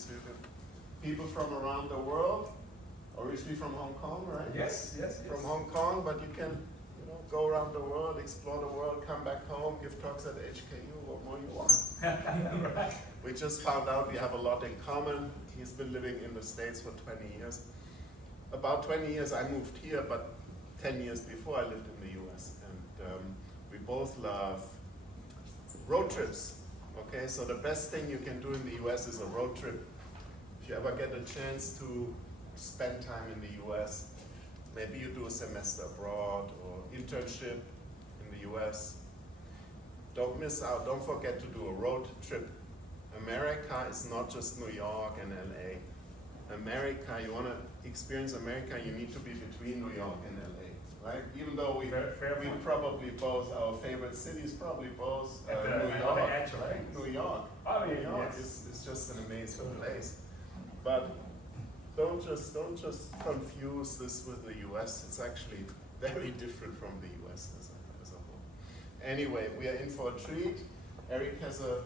So you have people from around the world, originally from Hong Kong, right? Yes. From Hong Kong, but you can go around the world, explore the world, come back home, give talks at HKU, what more you want. Right. We just found out we have a lot in common. He's been living in the States for 20 years. About 20 years I moved here, but 10 years before I lived in the US. And we both love road trips. Okay, so the best thing you can do in the US is a road trip. If you ever get a chance to spend time in the US, maybe you do a semester abroad or internship in the US. Don't miss out, don't forget to do a road trip. America is not just New York and LA. America, you want to experience America, you need to be between New York and LA, right? Even though we probably both, our favorite cities probably both New York. New York. Oh, yeah, New York yes. is just an amazing place. But don't just confuse this with the US. It's actually very different from the US as a whole. Anyway, we are in for a treat. Eric has a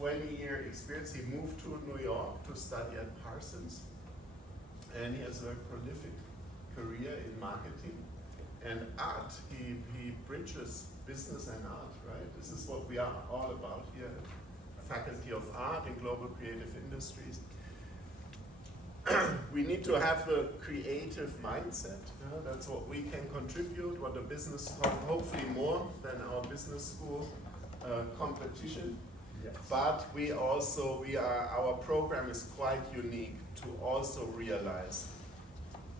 20-year experience. He moved to New York to study at Parsons, and he has a prolific career in marketing and art. He bridges business and art, right? This is what we are all about here at Faculty of Art in Global Creative Industries. We need to have the creative mindset. That's what we can contribute, what the business, hopefully more than our business school competition. Yes. But our program is quite unique to also realize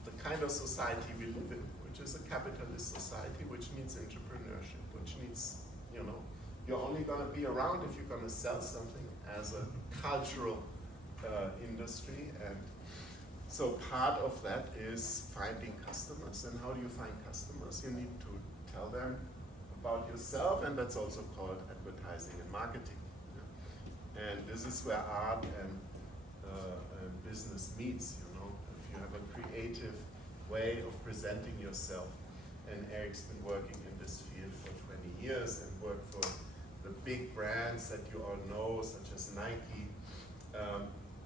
the kind of society we live in, which is a capitalist society, which needs entrepreneurship, which needs, you're only going to be around if you're going to sell something as a cultural industry. And so part of that is finding customers. And how do you find customers? You need to tell them about yourself, and that's also called advertising and marketing. And this is where art and business meets, If you have a creative way of presenting yourself. And Eric's been working in this field for 20 years and worked for the big brands that you all know, such as Nike.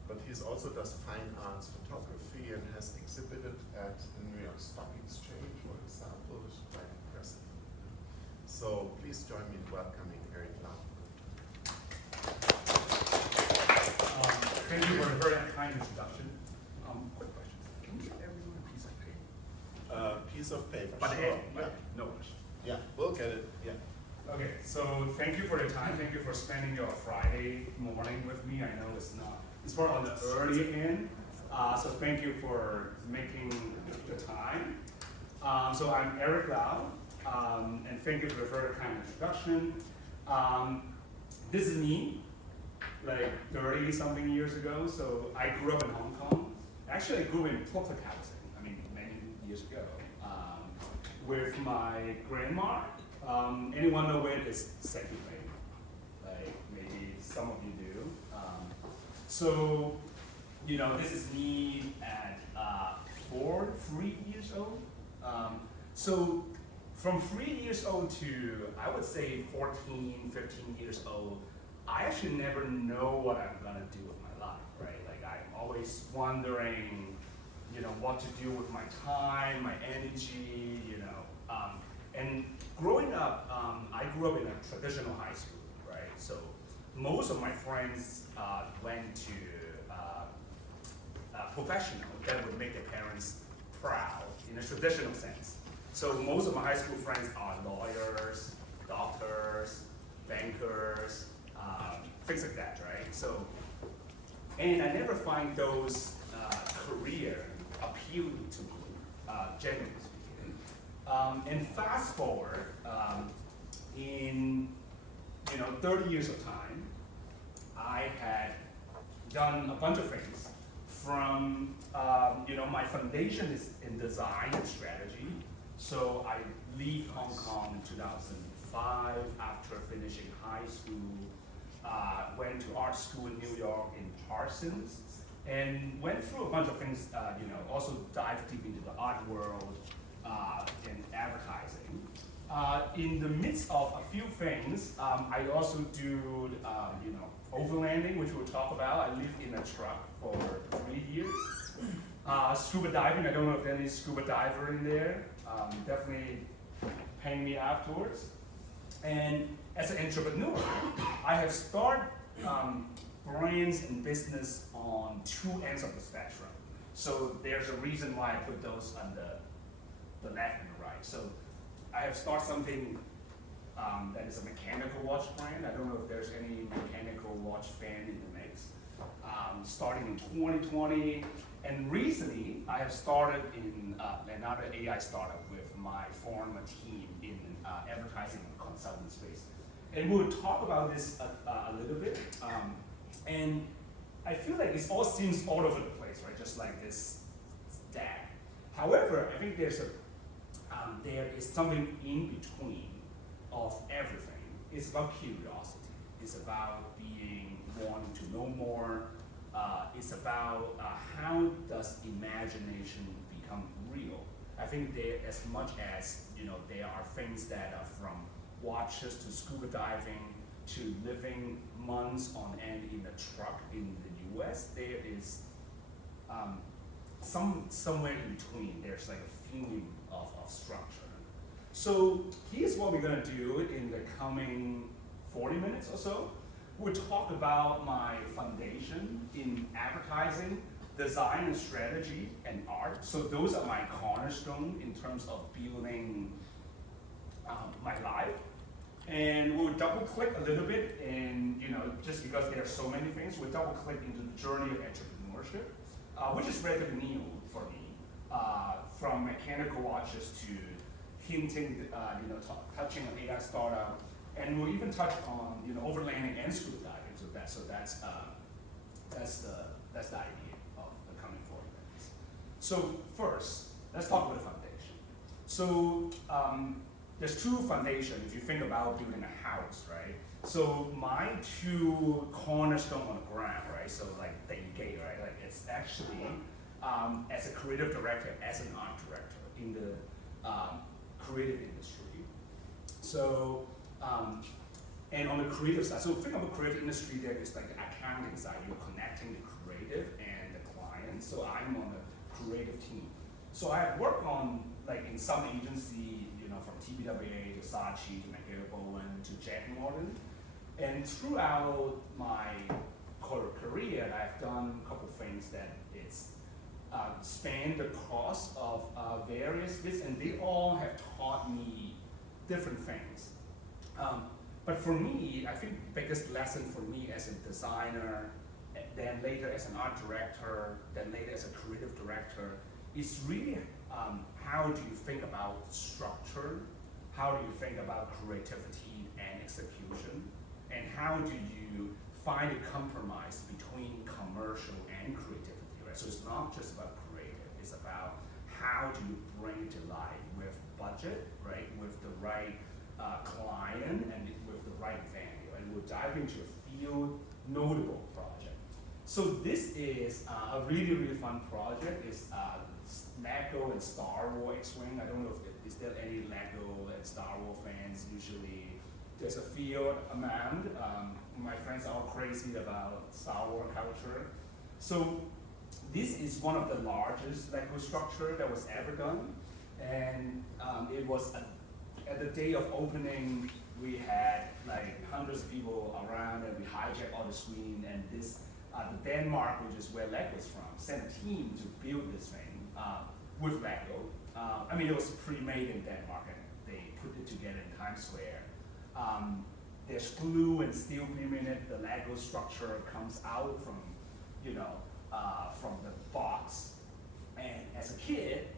But he also does fine arts photography and has exhibited at the New York Stock Exchange, for example, which is quite impressive. So please join me in welcoming Eric Lau. Thank you for a very kind introduction. Quick question. Can we give everyone a piece of paper? Piece of paper. But sure. no rush. Yeah, we'll get it. Yeah. Okay, so thank you for the time. Thank you for spending your Friday morning with me. I know it's more on the early end. So thank you for making the time. So I'm Eric Lau, and thank you for the very kind introduction. This is me, like 30-something years ago. So I grew up in Hong Kong. Actually, I grew up in public housing, many years ago, with my grandma. Anyone know where it is? Second grade? Like maybe some of you do. So, this is me at 3 years old. So from 3 years old to, I would say 14, 15 years old, I actually never know what I'm gonna do with my life, right? Like I'm always wondering, what to do with my time, my energy, and growing up, I grew up in a traditional high school, right? So most of my friends went to professional that would make their parents proud in a traditional sense. So most of my high school friends are lawyers, doctors, bankers, things like that, right? So, and I never find those career appealing to me, generally speaking. And fast forward, in 30 years of time, I had done a bunch of things. From my foundation is in design and strategy. So I leave Hong Kong in 2005 after finishing high school. Went to art school in New York in Parsons, and went through a bunch of things. Also dived deep into the art world and advertising. In the midst of a few things, I also do overlanding, which we'll talk about. I lived in a truck for 3 years. Scuba diving, I don't know if there's any scuba diver in there. Definitely paying me afterwards. And as an entrepreneur, I have started brands and business on two ends of the spectrum. So there's a reason why I put those on the left and the right. So I have started something that is a mechanical watch brand. I don't know if there's any mechanical watch fan in the mix. Starting in 2020, and recently I have started in another AI startup with my former team in advertising and consulting space. And we'll talk about this a little bit. And I feel like it all seems all over the place, right? Just like this stack. However, I think there is something in between of everything. It's about curiosity. It's about wanting to know more. It's about how does imagination become real. I think as much as there are things that are from watches to scuba diving to living months on end in a truck in the US, there is somewhere in between. There's like a feeling of structure. So here's what we're gonna do in the coming 40 minutes or so. We'll talk about my foundation in advertising, design and strategy, and art. So those are my cornerstone in terms of building my life. And we'll double click a little bit, and just because there are so many things, we'll double click into the journey of entrepreneurship, which is relatively new for me, from mechanical watches to hinting, touching on AI startup. And we'll even touch on overlanding and scuba diving. So that's the idea of the coming 40 minutes. So first, let's talk about the foundation. So there's two foundations if you think about building a house, right? So my two cornerstone on the ground, right? So like the gate, right? Like it's actually as a creative director, as an art director in the creative industry. So. And on the creative side, so think of a creative industry, there is like the accounting side, you're connecting the creative and the client. So I'm on the creative team. So I have worked on, like in some agency, from TBWA to Saatchi to McGill Bowen to Jack Morton. And throughout my career, I've done a couple things that it's spanned the course of various bits, and they all have taught me different things. But for me, I think the biggest lesson for me as a designer, then later as an art director, then later as a creative director, is really how do you think about structure, how do you think about creativity and execution, and how do you find a compromise between commercial and creativity, right? So it's not just about creative, it's about how do you bring it to life with budget, right, with the right client and with the right venue, and we'll dive into a few notable projects. So this is a really, really fun project. It's Lego and Star Wars X-Wing. I don't know if is there any Lego and Star Wars fans. Usually there's a field amount. My friends are all crazy about Star Wars culture. So this is one of the largest Lego structure that was ever done. And it was at the day of opening, we had like hundreds of people around, and we hijacked all the screen. And this, the Denmark, which is where Lego's from, sent a team to build this thing with Lego. I mean, it was pre-made in Denmark, and they put it together in Times Square. There's glue and steel beam in it. The Lego structure comes out from, from the box. And as a kid,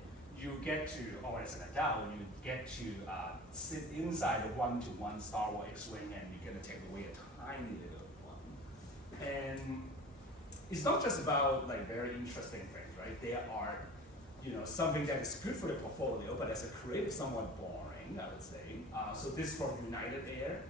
you get to, or as an adult, you get to sit inside a one-to-one Star Wars X-Wing, and you're gonna take away a tiny little one. And it's not just about like very interesting things, right? There are, something that is good for the portfolio, but as a creative, somewhat boring, I would say. So this from United Air,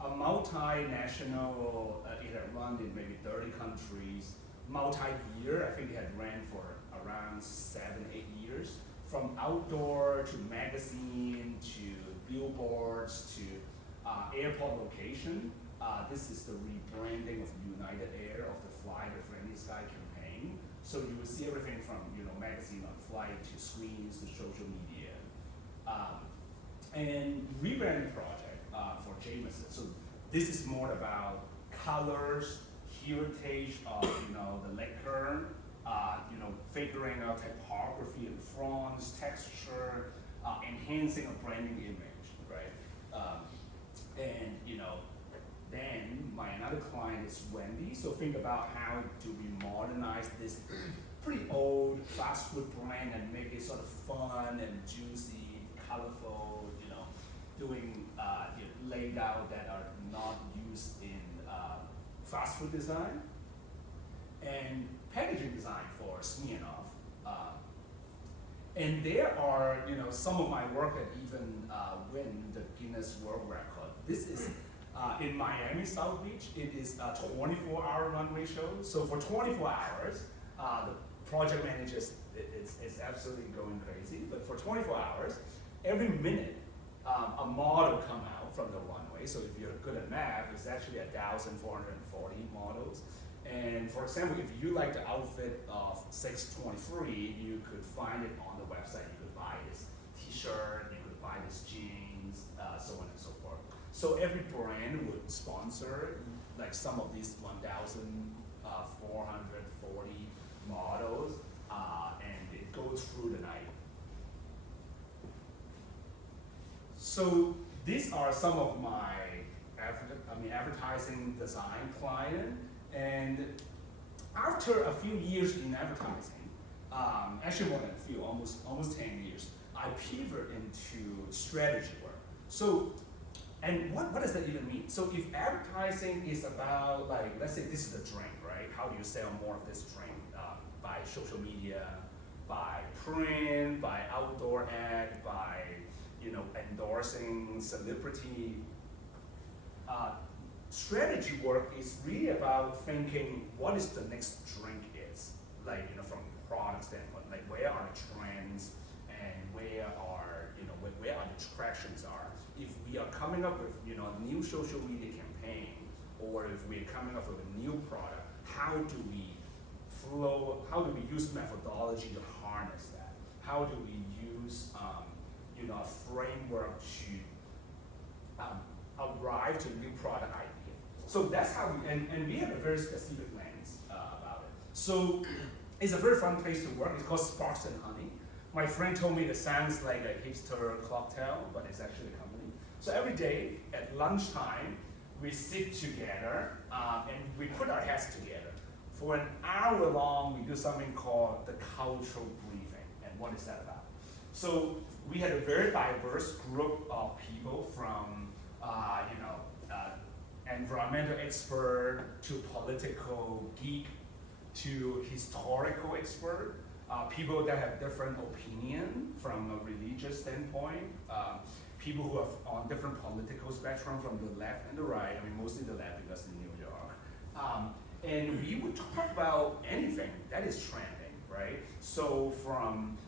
a multinational, it had run in maybe 30 countries, multi-year, I think it had ran for around 7-8 years. From outdoor to magazine to billboards to airport location. This is the rebranding of United Air of the Fly the Friendly Sky campaign. So you will see everything from magazine on flight to screens to social media. And rebranding project for Jameson. So this is more about colors, heritage of the liquor, figuring out typography and fonts, texture, enhancing a branding image, right? And then my another client is Wendy. So think about how do we modernize this pretty old fast food brand and make it sort of fun and juicy, colorful, doing layout that are not used in fast food design, and packaging design for Smirnoff. And there are some of my work that even win the Guinness World Record. This is in Miami South Beach. It is a 24-hour runway show. So for 24 hours, the project manager is absolutely going crazy. But for 24 hours, every minute, a model come out from the runway. So if you're good at math, it's actually 1,440 models. And for example, if you like the outfit of 623, you could find it on the website. You could buy this t-shirt, you could buy this jeans, so on and so forth. So every brand would sponsor like some of these 1,440 models, and it goes through the night. So these are some of my advertising design client. And after a few years in advertising, actually more than a few, almost 10 years, I pivot into strategy work. So, and what does that even mean? So if advertising is about, like, let's say this is a drink, right? How do you sell more of this drink? By social media, by print, by outdoor ad, by endorsing celebrity. Strategy work is really about thinking what is the next drink is, like from product standpoint, like where are the trends and where are where are the tractions are. If we are coming up with a new social media campaign, or if we're coming up with a new product, how do we use methodology to harness that? How do we use a framework to arrive to new product idea? So that's how and we have a very specific lens about it. So it's a very fun place to work. It's called Sparks and Honey. My friend told me it sounds like a hipster cocktail, but it's actually a company. So every day at lunchtime, we sit together and we put our heads together. For an hour long, we do something called the cultural briefing. And what is that about? So we had a very diverse group of people from environmental expert to political geek to historical expert, people that have different opinion from a religious standpoint, people who are on different political spectrum from the left and the right, mostly the left because in New York. And we would talk about anything that is trending, right? So from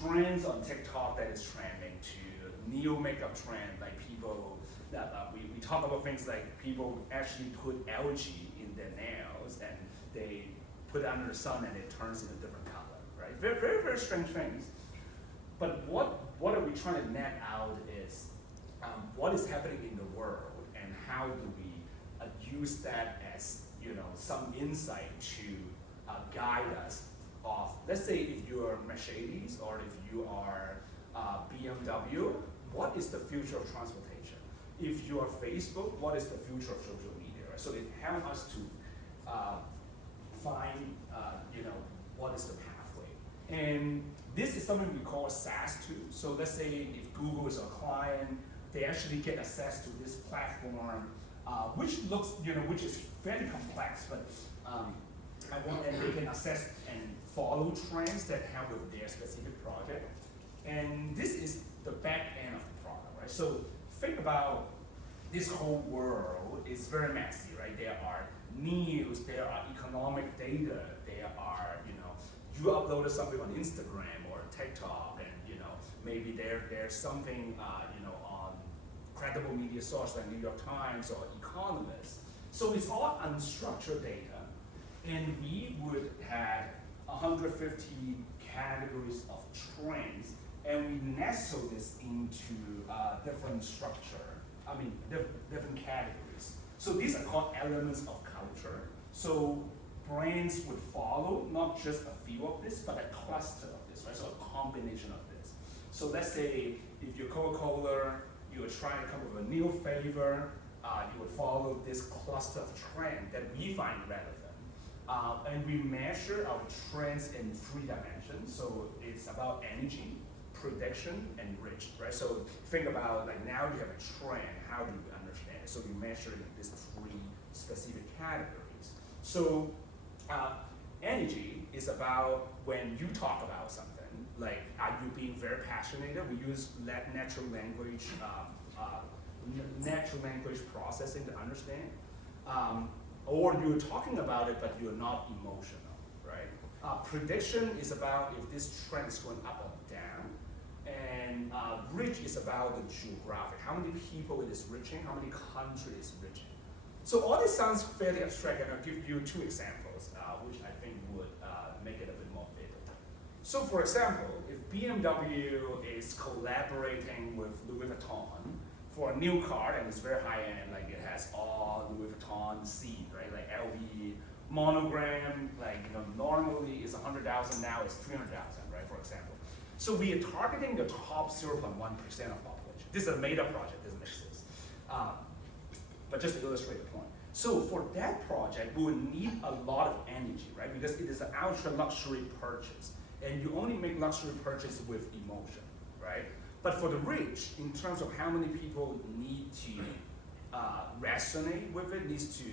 trends on TikTok that is trending to neo makeup trend, like people that we talk about things like people actually put algae in their nails and they put it under the sun and it turns into a different color, right? Very, very, very strange things. But what are we trying to net out is what is happening in the world and how do we use that as some insight to guide us of, let's say if you're Mercedes or if you are BMW, what is the future of transportation? If you are Facebook, what is the future of social media? Right? So it helps us to find what is the pathway. And this is something we call SaaS too. So let's say if Google is a client, they actually get access to this platform, which looks, which is fairly complex, but and they can assess and follow trends that help with their specific project. And this is the back end of the product, right? So think about this whole world is very messy, right? There are news, there are economic data, there are, you uploaded something on Instagram or TikTok, and maybe there's something on credible media source like New York Times or Economist. So it's all unstructured data. And we would have 150 categories of trends, and we nestle this into different structure, different categories. So these are called elements of culture. So brands would follow not just a few of this, but a cluster of this, right? So a combination of this. So let's say if you're Coca-Cola, you are trying to come up with a new flavor, you would follow this cluster of trend that we find relevant. And we measure our trends in 3 dimensions. So it's about energy, prediction, and reach, right? So think about like now you have a trend, how do you understand it? So we measure in these 3 specific categories. So energy is about when you talk about something, like are you being very passionate? We use natural language processing to understand. Or you're talking about it, but you're not emotional, right? Prediction is about if this trend is going up or down. And reach is about the geographic, how many people it is reaching, how many countries it's reaching. So all this sounds fairly abstract, and I'll give you 2 examples, which I think would make it a bit more vivid. So for example, if BMW is collaborating with Louis Vuitton for a new car, and it's very high end, like it has all Louis Vuitton seed, right? Like LV monogram, like normally it's 100,000, now it's 300,000, right? For example. So we are targeting the top 0.1% of population. This is a made-up project, doesn't exist. But just to illustrate the point. So for that project, we would need a lot of energy, right? Because it is an ultra luxury purchase. And you only make luxury purchase with emotion, right? But for the rich, in terms of how many people need to resonate with it, needs to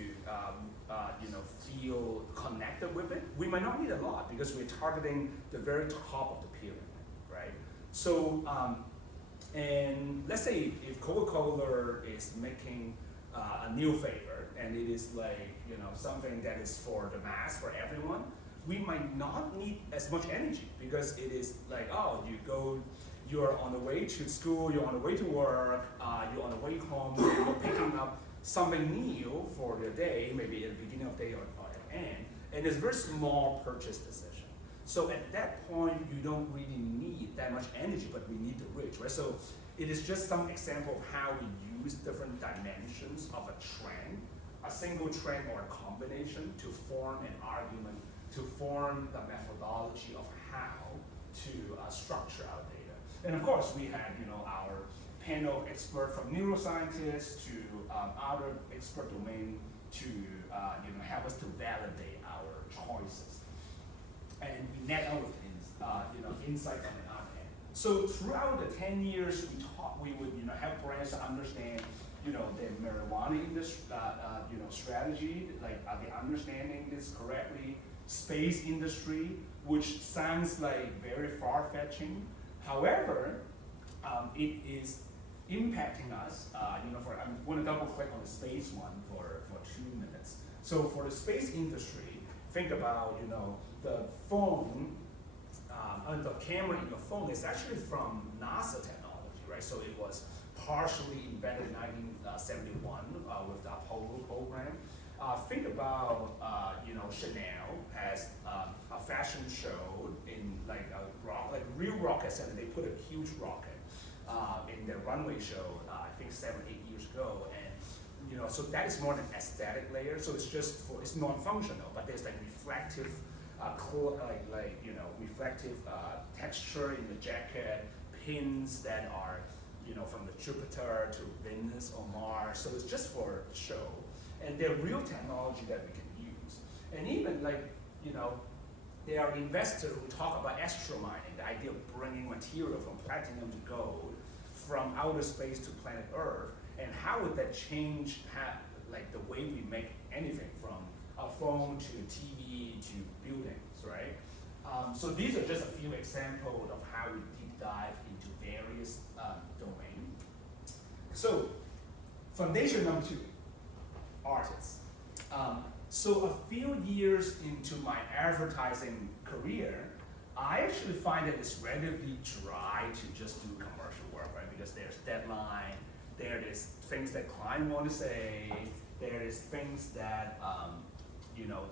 feel connected with it, we might not need a lot because we're targeting the very top of the pyramid, right? So, and let's say if Coca-Cola is making a new flavor and it is like something that is for the mass, for everyone, we might not need as much energy because it is like, oh, you're on the way to school, you're on the way to work, you're on the way home, you're picking up something new for your day, maybe at the beginning of the day or at the end, and it's a very small purchase decision. So at that point, you don't really need that much energy, but we need the reach, right? So it is just some example of how we use different dimensions of a trend, a single trend or a combination to form an argument, to form the methodology of how to structure our data. And of course, we had our panel of experts from neuroscientists to other expert domain to help us to validate our choices. And we net out with insight from the other end. So throughout the 10 years, we would help brands to understand the marijuana industry, strategy, like are they understanding this correctly? Space industry, which sounds like very far-fetching. However, it is impacting us. I'm going to double-click on the space one for 2 minutes. So for the space industry, think about the phone, the camera in your phone is actually from NASA technology, right? So it was partially invented in 1971 with the Apollo program. Think about Chanel has a fashion show in like real rocket center. They put a huge rocket in their runway show. I think 7, 8 years ago, and so that is more an aesthetic layer. So it's just it's non-functional, but there's like reflective, reflective texture in the jacket, pins that are from the Jupiter to Venus or Mars. So it's just for show. And they're real technology that we can use. And even there are investors who talk about astromining, the idea of bringing material from platinum to gold from outer space to planet Earth, and how would that change the way we make anything from a phone to TV to buildings, right? So these are just a few examples of how we deep dive into various domains. So foundation number 2. Artists. So a few years into my advertising career, I actually find that it's relatively dry to just do commercial work, right? Because there's deadline, there is things that client want to say, there is things that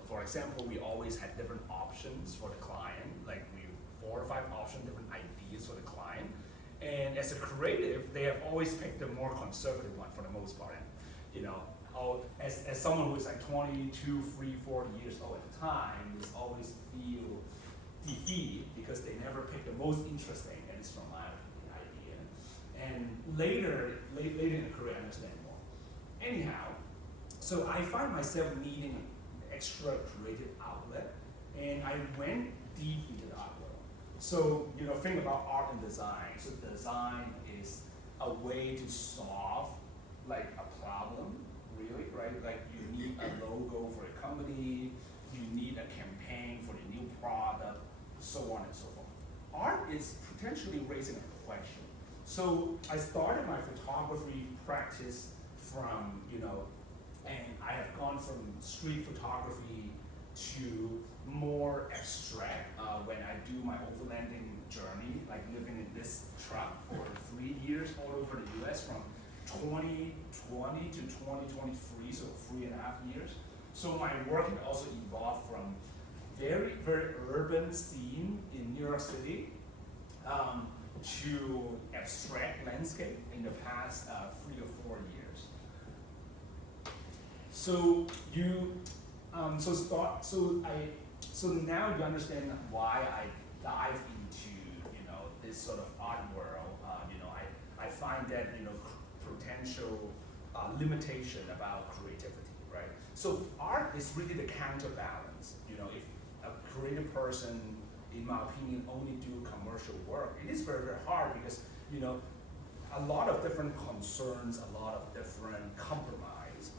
For example, we always had different options for the client, like 4 or 5 options, different ideas for the client. And as a creative, they have always picked the more conservative one for the most part. And, as someone who's like 22, 3, 4 years old at the time, they always feel defeated because they never pick the most interesting, and it's from my idea. And later in the career, I understand more. Anyhow, so I find myself needing an extra creative outlet, and I went deep into the art world. So, think about art and design. So design is a way to solve like a problem, really, right? Like you need a logo for a company, you need a campaign for the new product, so on and so forth. Art is potentially raising a question. So I started my photography practice from, and I have gone from street photography to more abstract when I do my overlanding journey, like living in this truck for 3 years all over the US from 2020 to 2023, so 3.5 years. So my work has also evolved from very, very urban scene in New York City to abstract landscape in the past 3 or 4 years. So so now you understand why I dive into this sort of art world. I find that potential limitation about creativity, right? So art is really the counterbalance. If a creative person, in my opinion, only do commercial work, it is very, very hard because a lot of different concerns, a lot of different compromise,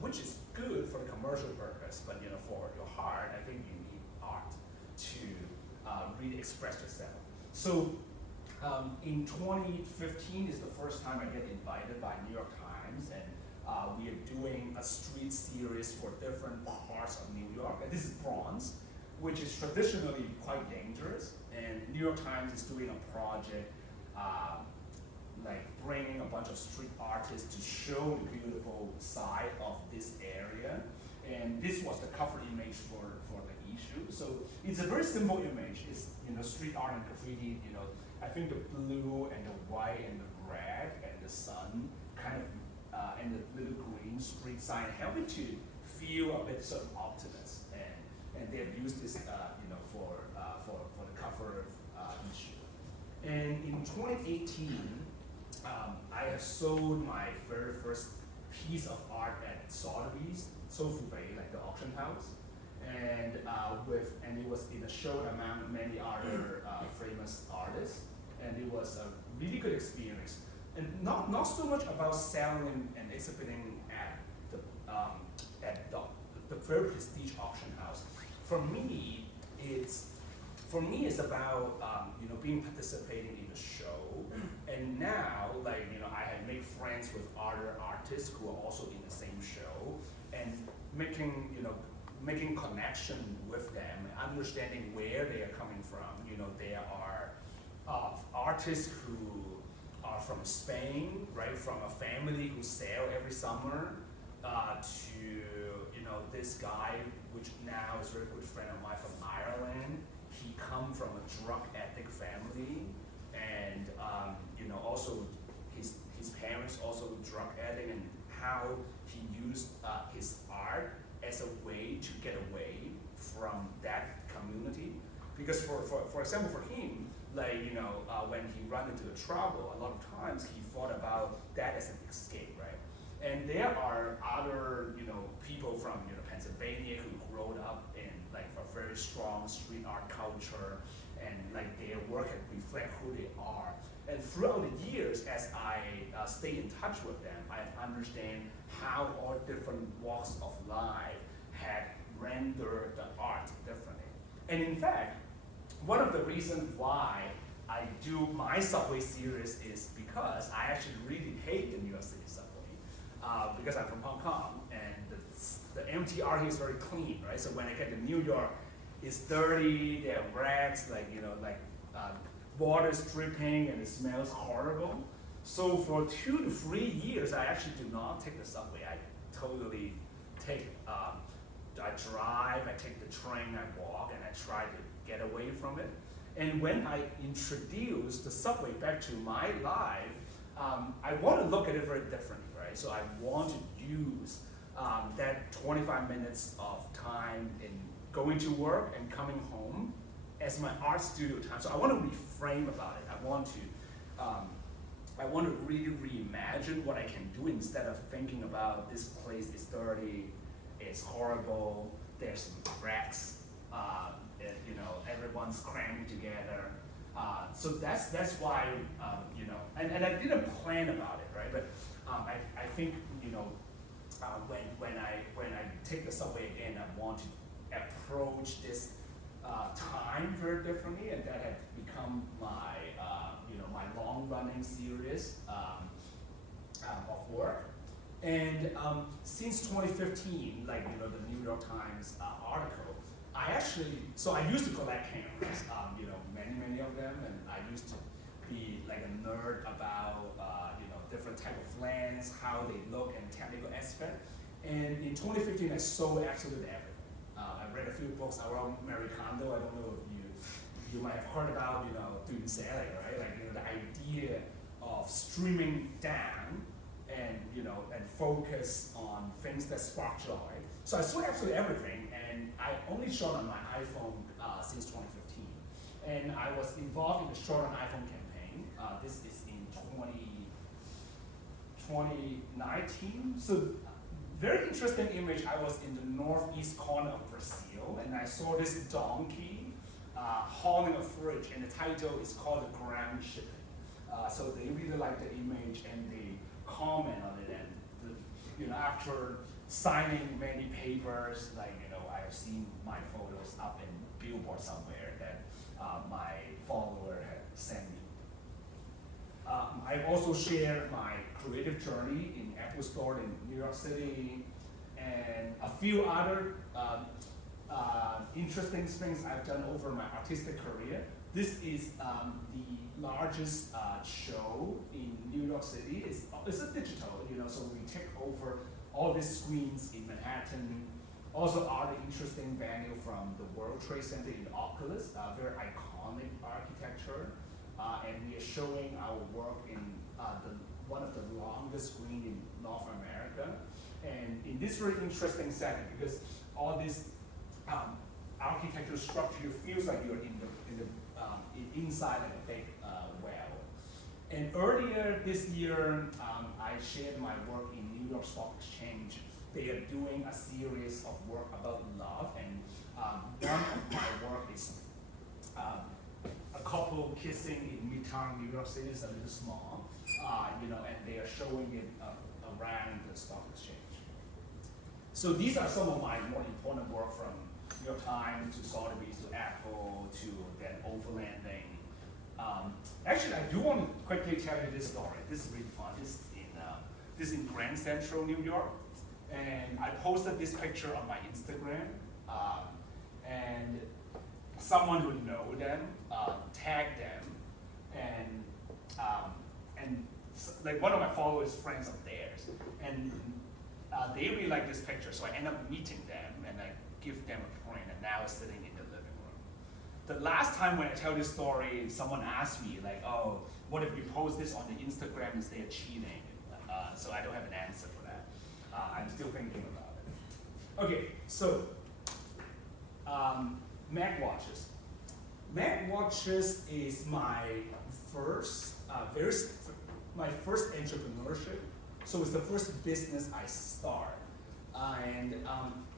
which is good for the commercial purpose, but for your heart, I think you need art to really express yourself. So in 2015 is the first time I get invited by New York Times, and we are doing a street series for different parts of New York. And this is Bronx, which is traditionally quite dangerous. And New York Times is doing a project like bringing a bunch of street artists to show the beautiful side of this area. And this was the cover image for the issue. So it's a very simple image. It's street art and graffiti. I think the blue and the white and the red and the sun kind of and the little green street sign help it to feel a bit sort of optimist. And they've used this for the cover issue. And in 2018, I have sold my very first piece of art at Sotheby's, Sofu Bay, like the auction house, and it was in a show among many other famous artists, and it was a really good experience. And not so much about selling and exhibiting at the very prestige auction house. For me, it's about being participating in the show, and now I have made friends with other artists who are also in the same show, and making connection with them, understanding where they are coming from. There are artists who are from Spain, right, from a family who sail every summer, to this guy, which now is a very good friend of mine from Ireland. He comes from a drug addict family, and also his parents also drug addict, and how he used his art as a way to get away from that community. Because for example, for him, when he ran into the trouble, a lot of times he thought about that as an escape, right? And there are other people from Pennsylvania who grew up in a very strong street art culture, and their work can reflect who they are. And throughout the years, as I stay in touch with them, I understand how all different walks of life had rendered the art differently. And in fact, one of the reasons why I do my subway series is because I actually really hate the New York City subway, because I'm from Hong Kong, and the MTR here is very clean, right? So when I get to New York, it's dirty, there are rats, water's dripping, and it smells horrible. So for 2 to 3 years, I actually do not take the subway. I totally take I drive, I take the train, I walk, and I try to get away from it. And when I introduce the subway back to my life, I want to look at it very differently, right? So I want to use that 25 minutes of time in going to work and coming home as my art studio time. So I want to reframe about it. I want to really reimagine what I can do instead of thinking about this place is dirty, it's horrible, there's wrecks, everyone's cramming together. So that's why, and I didn't plan about it, right? But I think, when I take the subway again, I want to approach this time very differently, and that has become my my long-running series of work. And since 2015, the New York Times article, I used to collect cameras, many of them, and I used to be like a nerd about different type of lens, how they look, and technical aspect. And in 2015, I sold absolutely everything. I read a few books around Marie Kondo. I don't know if you might have heard about, doing selling, right? The idea of streaming down and and focus on things that spark joy. So I sold absolutely everything, and I only shot on my iPhone since 2015. And I was involved in the Short on iPhone campaign. This is in 2019. So very interesting image. I was in the northeast corner of Brazil, and I saw this donkey hauling a fridge, and the title is called "The Ground Shipping." So they really like the image, and they comment on it. And after signing many papers, I've seen my photos up in billboard somewhere that my follower had sent me. I also shared my creative journey in Apple Store in New York City, and a few other interesting things I've done over my artistic career. This is the largest show in New York City. It's a digital, so we take over all these screens in Manhattan. Also other interesting venue from the World Trade Center in Oculus, very iconic architecture. And we are showing our work in one of the longest screen in North America. And in this very interesting setting, because all this architectural structure feels like you're inside of a big well. And earlier this year, I shared my work in New York Stock Exchange. They are doing a series of work about love, and one of my work is a couple kissing in Midtown New York City. It's a little small, and they are showing it around the stock exchange. So these are some of my more important work from New York Times to Sotheby's to Apple to then overlanding. Actually, I do want to quickly tell you this story. This is really fun. This is in Grand Central, New York. And I posted this picture on my Instagram. And someone who know them tagged them. And like one of my followers' friends of theirs. And they really like this picture. So I end up meeting them and I give them a print, and now it's sitting in the living room. The last time when I tell this story, someone asked me like, oh, what if we post this on the Instagram and they're cheating? So I don't have an answer for that. I'm still thinking about it. Okay, so Mac watches. Mac watches is my first, my first entrepreneurship. So it's the first business I start. And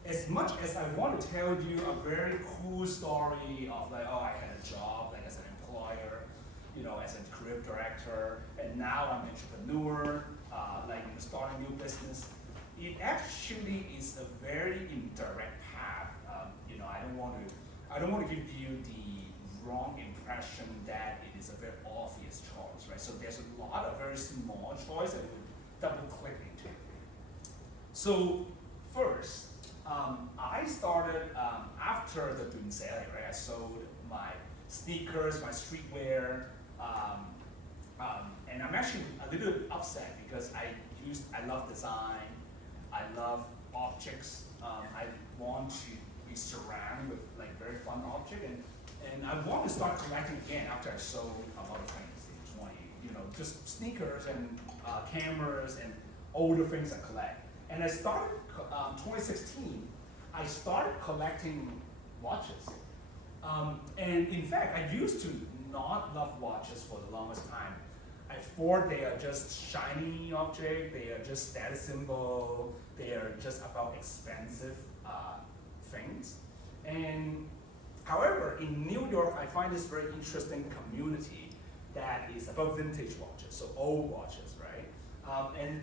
as much as I want to tell you a very cool story of like, oh, I had a job like as an employer, as a creative director, and now I'm an entrepreneur, starting a new business. It actually is a very indirect path. I don't want to give you the wrong impression that it is a very obvious choice, right? So there's a lot of very small choices that we double click into. So first, I started after the doing selling, right? I sold my sneakers, my streetwear, and I'm actually a little bit upset because I love design, I love objects, I want to be surrounded with like very fun object, and I want to start collecting again after I sold a lot of things in 20, just sneakers and cameras and older things I collect. And I started 2016. I started collecting watches. And in fact, I used to not love watches for the longest time. I thought they are just shiny object, they are just status symbol, they are just about expensive things. And however, in New York, I find this very interesting community that is about vintage watches, so old watches, right? And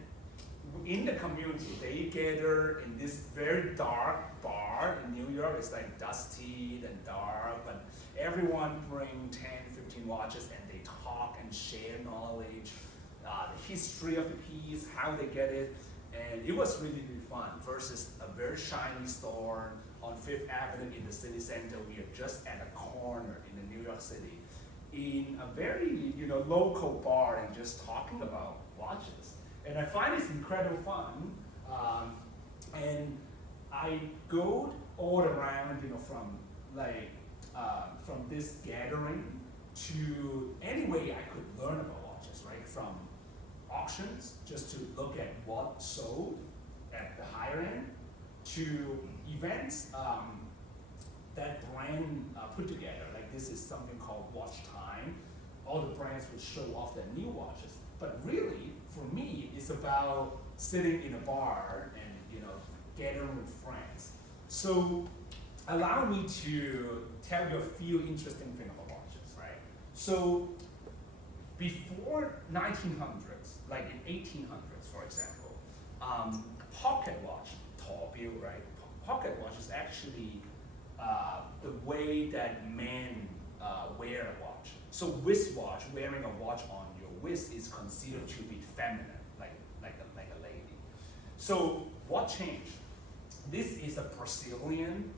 in the community, they gather in this very dark bar in New York. It's like dusty and dark, but everyone bring 10, 15 watches and they talk and share knowledge, the history of the piece, how they get it, and it was really, really fun versus a very shiny store on Fifth Avenue in the city center. We are just at a corner in the New York City in a very, local bar and just talking about watches. And I find this incredible fun, and I go all around, from this gathering to any way I could learn about watches, right? From auctions, just to look at what sold at the higher end, to events that brand put together. Like this is something called Watch Time. All the brands would show off their new watches. But really, for me, it's about sitting in a bar and gathering with friends. So allow me to tell you a few interesting things about watches, right? So before 1900s, like in 1800s, for example, pocket watch, tall bill, right? Pocket watch is actually the way that men wear a watch. So wristwatch, wearing a watch on your wrist is considered to be feminine, like a lady. So what changed? This is a Brazilian,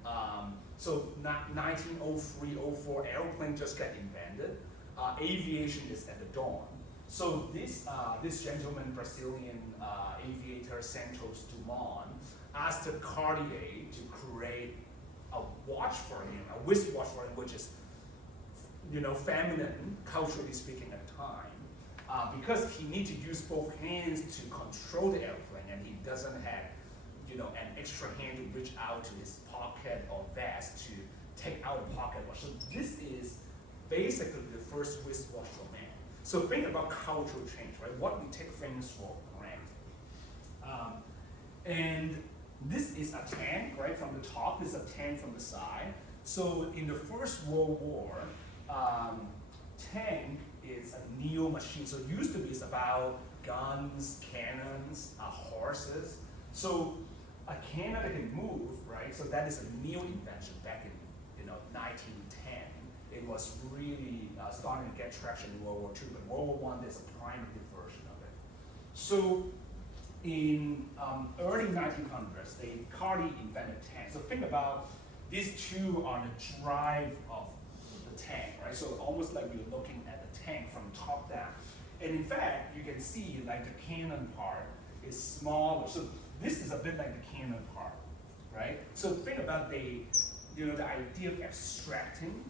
so 1903-04 airplane just got invented. Aviation is at the dawn. So this gentleman, Brazilian aviator Santos Dumont, asked Cartier to create a watch for him, a wristwatch for him, which is feminine, culturally speaking at the time, because he needs to use both hands to control the airplane, and he doesn't have, an extra hand to reach out to his pocket or vest to take out a pocket watch. So this is basically the first wristwatch for men. So think about cultural change, right? What we take things for granted. And this is a tank, right, from the top. This is a tank from the side. So in the First World War, tank is a new machine. So it used to be about guns, cannons, horses. So a cannon that can move, right? So that is a new invention back in 1910. It was really starting to get traction in World War II, but World War I there's a primitive version of it. So in early 1900s, Cartier invented tank. So think about these two are the drive of the tank, right? So almost like you're looking at the tank from top down. And in fact, you can see like the cannon part is smaller. So this is a bit like the cannon part, right? So think about the idea of abstracting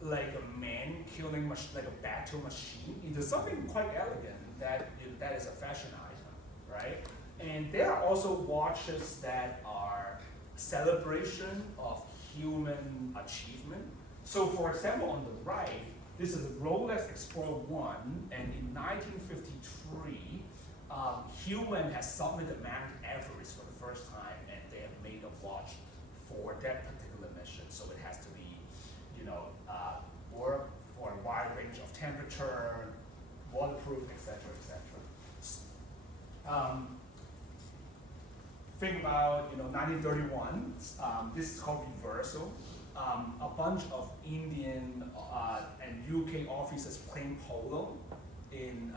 like a man killing, like a battle machine into something quite elegant that is a fashion item, right? And there are also watches that are celebration of human achievement. So for example, on the right, this is a Rolex Explorer 1, and in 1953, Human has submitted Mount Everest for the first time, and they have made a watch for that particular mission. So it has to be, work for a wide range of temperature, waterproof, etc., etc. Think about 1931. This is called reversal. A bunch of Indian and UK officers playing polo in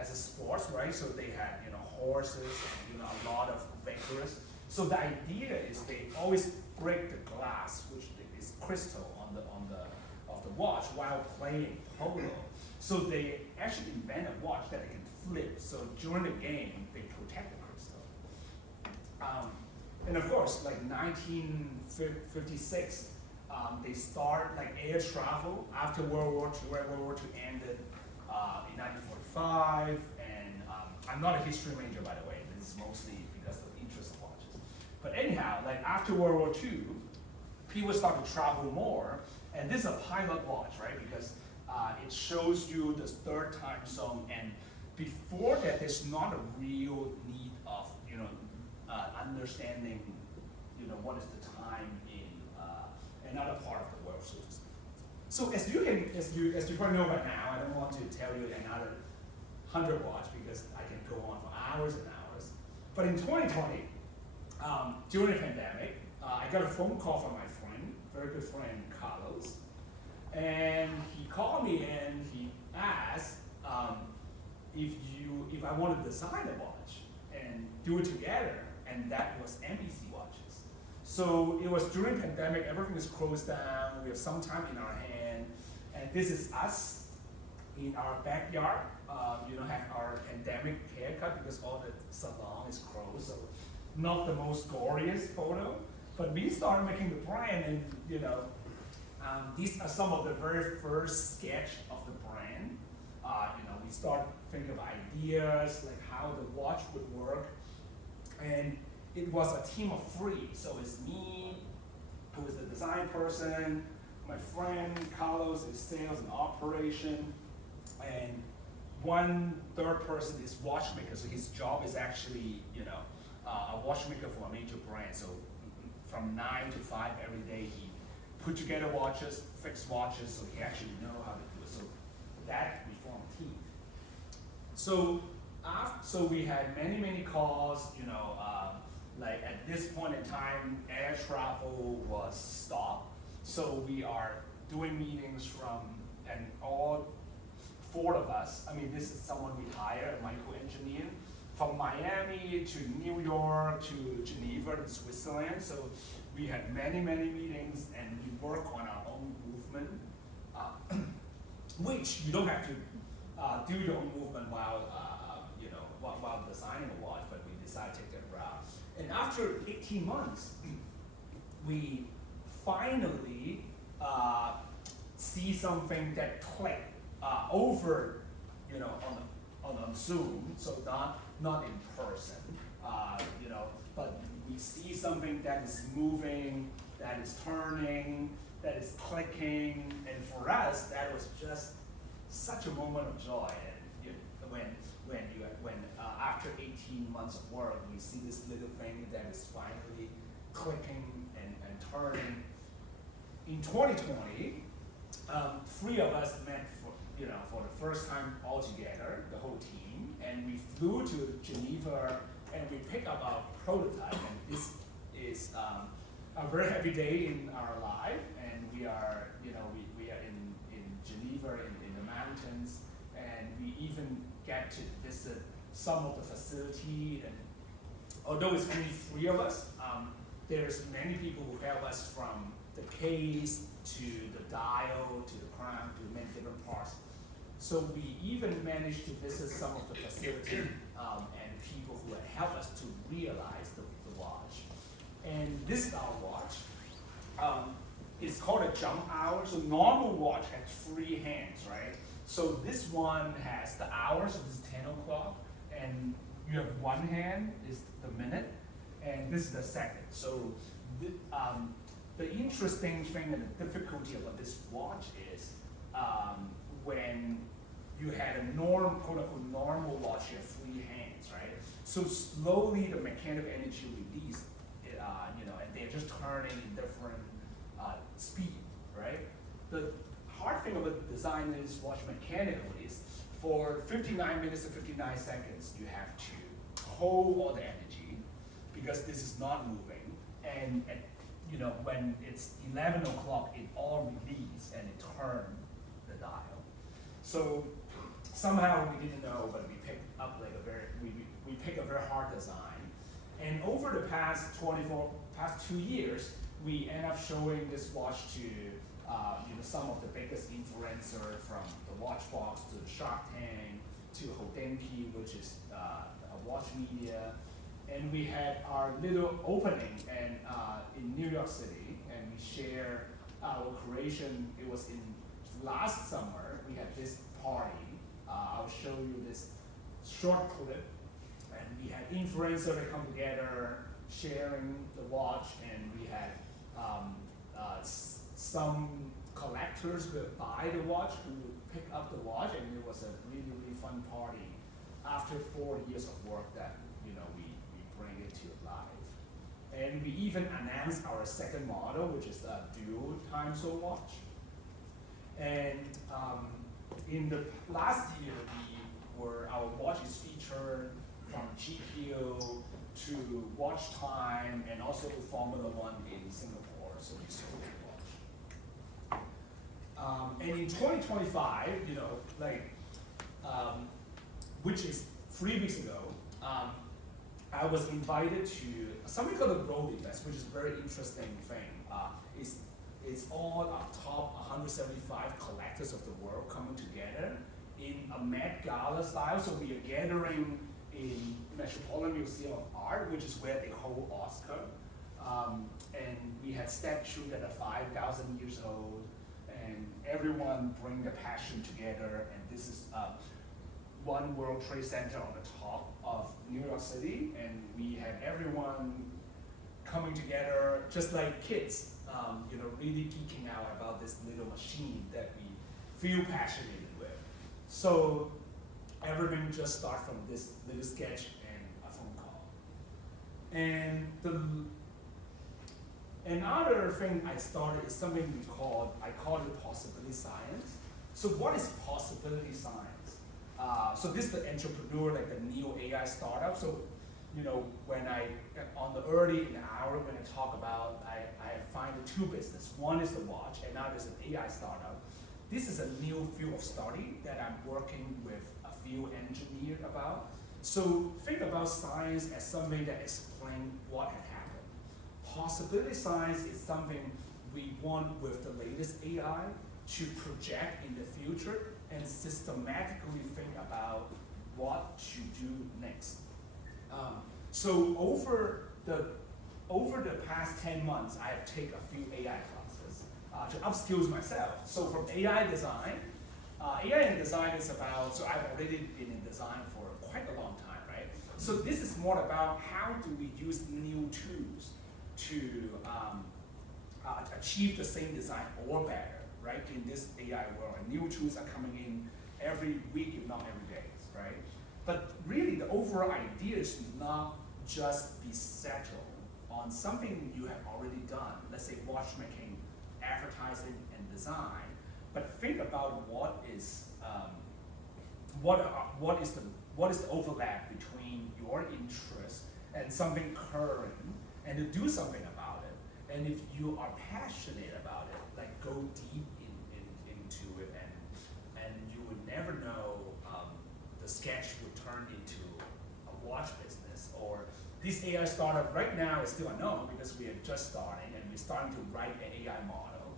as a sports, right? So they had horses and a lot of vigorous. So the idea is they always break the glass, which is crystal on the watch while playing polo. So they actually invent a watch that they can flip. So during the game, they protect the crystal. And of course, like 1956, they start like air travel after World War II, where World War II ended in 1945. And I'm not a history major, by the way. This is mostly because of interest of watches. But anyhow, like after World War II, people start to travel more. And this is a pilot watch, right? Because it shows you the third time zone. And before that, there's not a real need of understanding, what is the time in another part of the world, so to speak. So as you probably know by now, I don't want to tell you another 100 watch because I can go on for hours and hours. But in 2020, during the pandemic, I got a phone call from my friend, very good friend, Carlos, and he called me and he asked if I wanted to design a watch and do it together, and that was NBC watches. So it was during pandemic, everything is closed down, we have some time in our hand, and this is us in our backyard, have our pandemic haircut because all the salon is closed, so not the most glorious photo, but we started making the brand, and these are some of the very first sketch of the brand. We start thinking of ideas, like how the watch would work. And it was a team of 3. So it's me, who is the design person, my friend Carlos is sales and operation, and one third person is watchmaker. So his job is actually, a watchmaker for a major brand. So from 9 to 5 every day, he put together watches, fix watches, so he actually know how to do it. So that we formed a team. So we had many calls, like at this point in time, air travel was stopped. So we are doing meetings and all 4 of us, this is someone we hire, a micro engineer, from Miami to New York to Geneva in Switzerland. So we had many meetings, and we work on our own movement, which you don't have to do your own movement while designing a watch, but we decided to take that route. And after 18 months, we finally see something that clicked over, on Zoom, so not in person, but we see something that is moving, that is turning, that is clicking, and for us, that was just such a moment of joy. And when after 18 months of work, we see this little thing that is finally clicking and turning. In 2020, 3 of us met for the first time all together, the whole team, and we flew to Geneva and we picked up our prototype. And this is a very happy day in our life, and we are we are in Geneva in the mountains, and we even get to visit some of the facility. And although it's only 3 of us, there's many people who help us from the case to the dial to the crown to many different parts. So we even managed to visit some of the facility and people who had helped us to realize the watch. And this is our watch. It's called a jump hour. So normal watch has 3 hands, right? So this one has the hours, so this is 10 o'clock, and you have 1 hand is the minute, and this is the second. So the interesting thing and the difficulty about this watch is when you had a quote unquote normal watch, you have 3 hands, right? So slowly the mechanical energy release, and they're just turning in different speed, right? The hard thing about designing this watch mechanically is for 59 minutes and 59 seconds, you have to hold all the energy because this is not moving, and when it's 11 o'clock, it all releases and it turns the dial. So somehow we didn't know, but we picked up we picked a very hard design. And over the past 2 years, we end up showing this watch to some of the biggest influencers, from the Watchbox to the Shark Tank to Hodinkee, which is a watch media. and we had our little opening in New York City, and we share our creation. It was in last summer. We had this party. I'll show you this short clip, and we had influencers that come together, sharing the watch, and we had some collectors will buy the watch, who would pick up the watch, and it was a really, really fun party. After 4 years of work that we bring it to life. And we even announced our second model, which is a dual time zone watch. And in the last year, our watch is featured from GPO to Watch Time, and also Formula One in Singapore, so we sold the watch. And in 2025, which is 3 weeks ago, I was invited to something called the Roadie Fest, which is a very interesting thing. It's all our top 175 collectors of the world coming together in a Met Gala style. So we are gathering in Metropolitan Museum of Art, which is where they hold Oscar. And we had statues that are 5,000 years old, and everyone bring their passion together. And this is One World Trade Center on the top of New York City, and we had everyone coming together just like kids, really geeking out about this little machine that we feel passionate with. So everything just started from this little sketch and a phone call. And another thing I started is something I call it possibility science. So what is possibility science? So this is the entrepreneur, like the neo AI startup. So, when on the early in the hour, when I talk about, I find the two business. One is the watch, and now there's an AI startup. This is a new field of study that I'm working with a field engineer about. So think about science as something that explains what had happened. Possibility science is something we want with the latest AI to project in the future and systematically think about what to do next. So over the past 10 months, I have taken a few AI classes to upskill myself. So from AI design, AI in design is about, so I've already been in design for quite a long time, right? So this is more about how do we use new tools to achieve the same design or better, right? In this AI world, and new tools are coming in every week, if not every day, right? But really, the overall idea is to not just be settled on something you have already done, let's say watchmaking, advertising, and design, but think about what is the overlap between your interest and something current, and to do something about it. And if you are passionate about it, like go deep into it, and you would never know the sketch would turn into a watch business. Or this AI startup right now is still unknown because we are just starting, and we're starting to write an AI model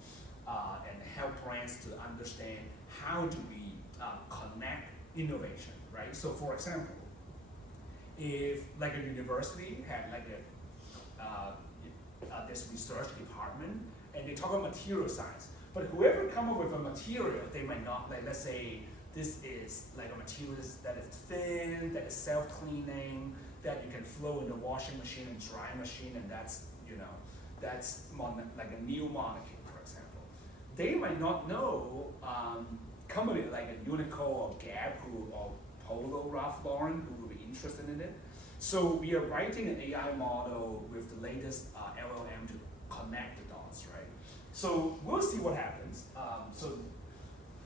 and help brands to understand how do we connect innovation, right? So for example, if like a university had like this research department, and they talk about material science, but whoever come up with a material, they might not, like let's say this is like a material that is thin, that is self-cleaning, that you can flow in the washing machine and drying machine, and that's like a new molecule, for example. They might not know company like a Uniqlo or Gap or Polo, Ralph Lauren, who will be interested in it. So we are writing an AI model with the latest LLM to connect the dots, right? So we'll see what happens. So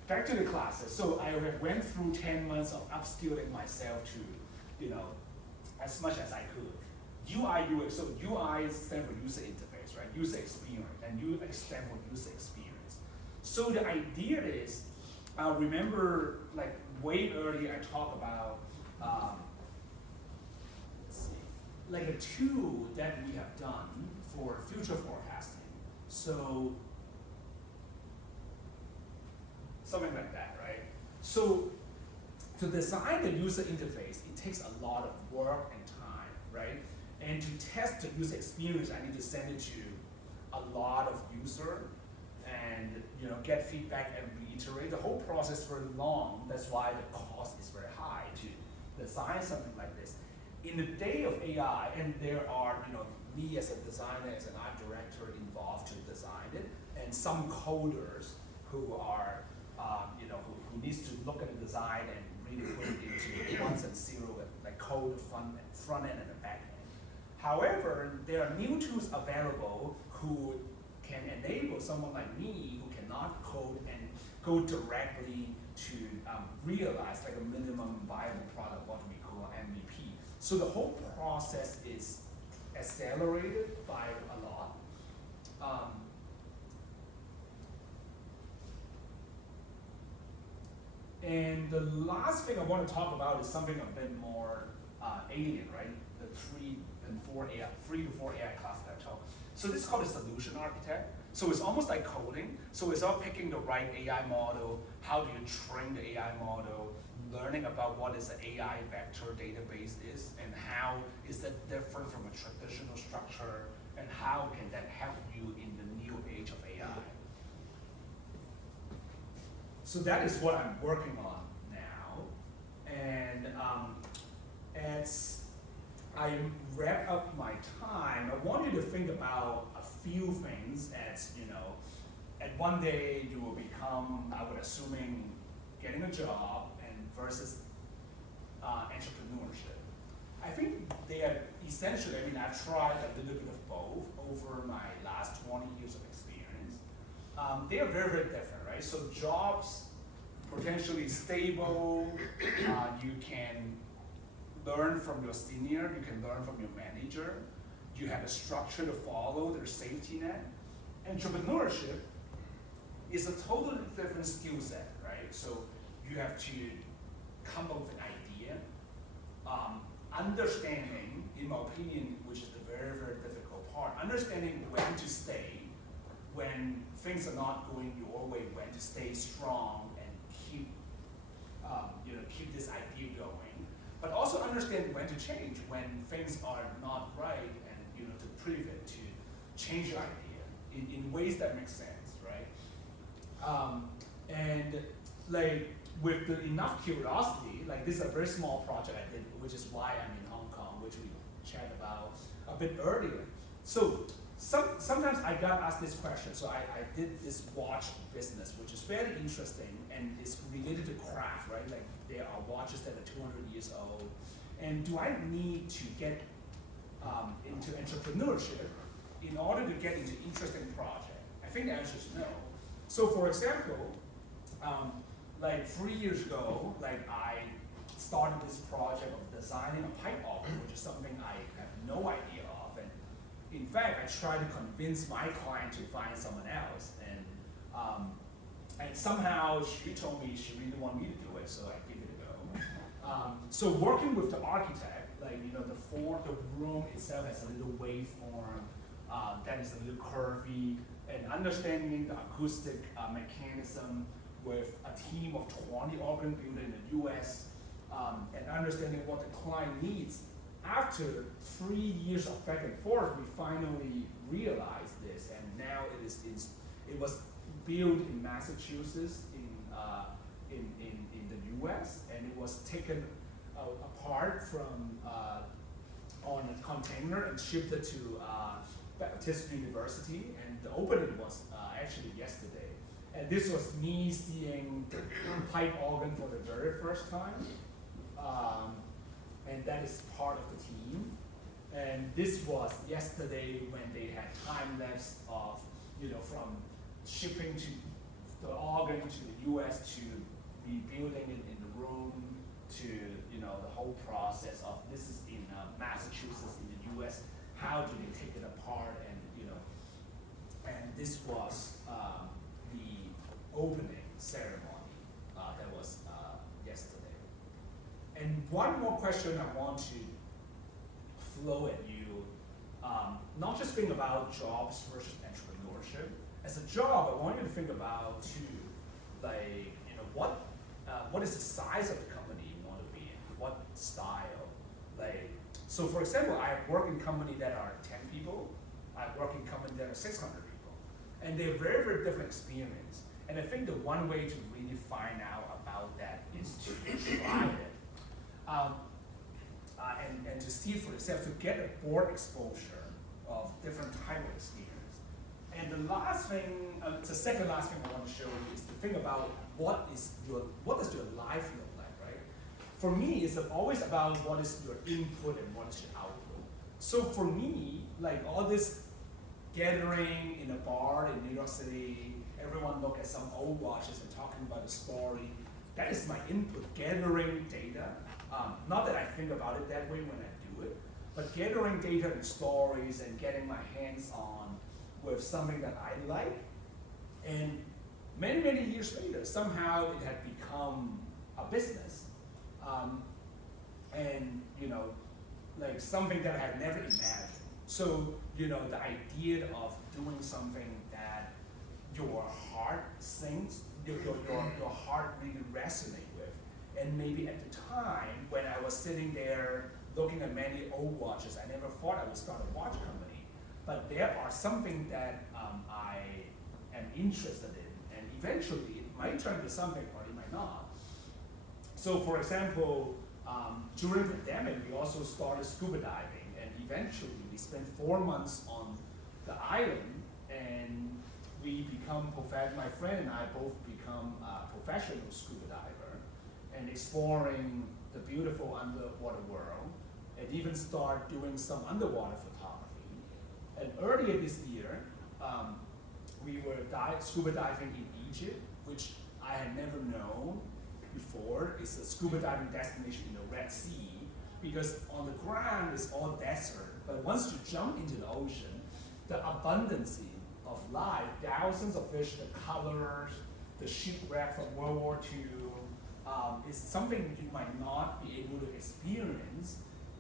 back to the classes. So I went through 10 months of upskilling myself to, as much as I could. UI, UX, so UI stands for user interface, right? User experience, and UX stands for user experience. So the idea is, remember like way earlier I talked about, like a tool that we have done for future forecasting. So something like that, right? So to design the user interface, it takes a lot of work and time, right? And to test the user experience, I need to send it to a lot of user and get feedback and reiterate. The whole process is very long. That's why the cost is very high to design something like this. In the day of AI, and there are me as a designer, as an art director involved to design it, and some coders who are who needs to look at the design and really put it into ones and zero, like code front end and the back end. However, there are new tools available who can enable someone like me who cannot code and go directly to realize like a minimum viable product, what we call MVP. So the whole process is accelerated by a lot. And the last thing I want to talk about is something a bit more alien, right? The 3 to 4 AI class that I taught. So this is called a solution architect. So it's almost like coding. So it's all picking the right AI model, how do you train the AI model, learning about what is an AI vector database is, and how is that different from a traditional structure, and how can that help you in the new age of AI. So that is what I'm working on now. And as I wrap up my time, I want you to think about a few things as, at one day you will become, I would assuming, getting a job and versus entrepreneurship. I think they are essentially, I've tried a little bit of both over my last 20 years of experience. They are very, very different, right? So jobs, potentially stable, you can learn from your senior, you can learn from your manager, you have a structure to follow, there's safety net. Entrepreneurship is a totally different skill set, right? So you have to come up with an idea, understanding, in my opinion, which is the very, very difficult part, understanding when to stay, when things are not going your way, when to stay strong and keep, keep this idea going, but also understand when to change, when things are not right, and to pivot, to change your idea in ways that make sense, right? And like with enough curiosity, like this is a very small project I did, which is why I'm in Hong Kong, which we chatted about a bit earlier. So sometimes I got asked this question. So I did this watch business, which is fairly interesting and is related to craft, right? Like there are watches that are 200 years old. And do I need to get into entrepreneurship in order to get into interesting project? I think the answer is no. So for example, like 3 years ago, like I started this project of designing a pipe organ, which is something I have no idea of. And in fact, I tried to convince my client to find someone else. And somehow she told me she really wanted me to do it, so I gave it a go. So working with the architect, like the room itself has a little waveform that is a little curvy, and understanding the acoustic mechanism with a team of 20 organ builders in the US, and understanding what the client needs. After 3 years of back and forth, we finally realized this, and now it was built in Massachusetts in the US, and it was taken apart from on a container and shipped it to Baptist University, and the opening was actually yesterday. And this was me seeing pipe organ for the very first time. And that is part of the team. And this was yesterday when they had time lapse of, from shipping to the organ to the US to rebuilding it in the room to, the whole process of this is in Massachusetts in the US. How do they take it apart? And, and this was the opening ceremony that was yesterday. And one more question I want to flow at you, not just think about jobs versus entrepreneurship. As a job, I want you to think about too, like, what is the size of the company you want to be in? What style? Like, So for example, I work in company that are 10 people, I work in company that are 600 people. And they're very, very different experience. And I think the one way to really find out about that is to try it. And to see it for yourself, to get a broad exposure of different type of experience. And the last thing, the second last thing I want to show you is to think about what does your life look like, right? For me, it's always about what is your input and what is your output. So for me, like all this gathering in a bar in New York City, everyone look at some old watches and talking about the story, that is my input, gathering data. Not that I think about it that way when I do it, but gathering data and stories and getting my hands on with something that I like. And many, many years later, somehow it had become a business. And like something that I had never imagined. So, the idea of doing something that your heart sings, your heart really resonate with. And maybe at the time when I was sitting there looking at many old watches, I never thought I would start a watch company. But there are something that I am interested in, and eventually it might turn into something or it might not. So for example, during the pandemic, we also started scuba diving, and eventually we spent 4 months on the island, and we become, my friend and I both become professional scuba diver, and exploring the beautiful underwater world, and even start doing some underwater photography. And earlier this year, we were scuba diving in Egypt, which I had never known before. It's a scuba diving destination in the Red Sea, because on the ground it's all desert, but once you jump into the ocean, the abundance of life, thousands of fish, the colors, the shipwreck from World War II, is something you might not be able to experience.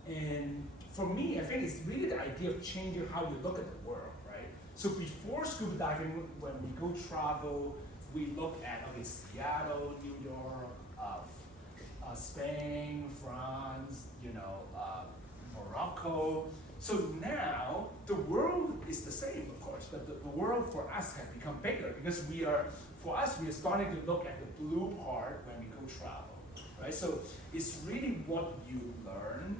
And for me, I think it's really the idea of changing how you look at the world, right? So before scuba diving, when we go travel, we look at Seattle, New York, Spain, France, Morocco. So now the world is the same, of course, but the world for us has become bigger because we are starting to look at the blue part when we go travel, right? So it's really what you learn,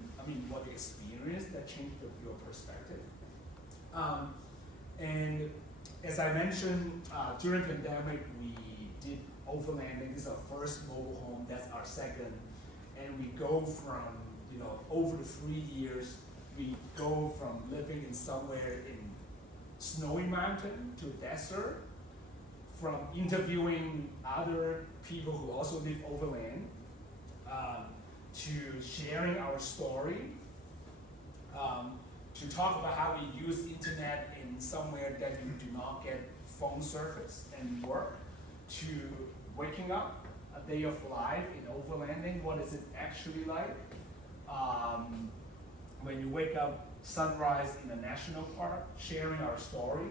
what you experience that changes your perspective. And as I mentioned, during the pandemic, we did overlanding. This is our first mobile home, that's our second. And we go from, over the 3 years, we go from living in somewhere in snowy mountain to desert, from interviewing other people who also live overland, to sharing our story, to talk about how we use internet in somewhere that you do not get phone service and work, to waking up a day of life in overlanding. What is it actually like? When you wake up, sunrise in a national park, sharing our story,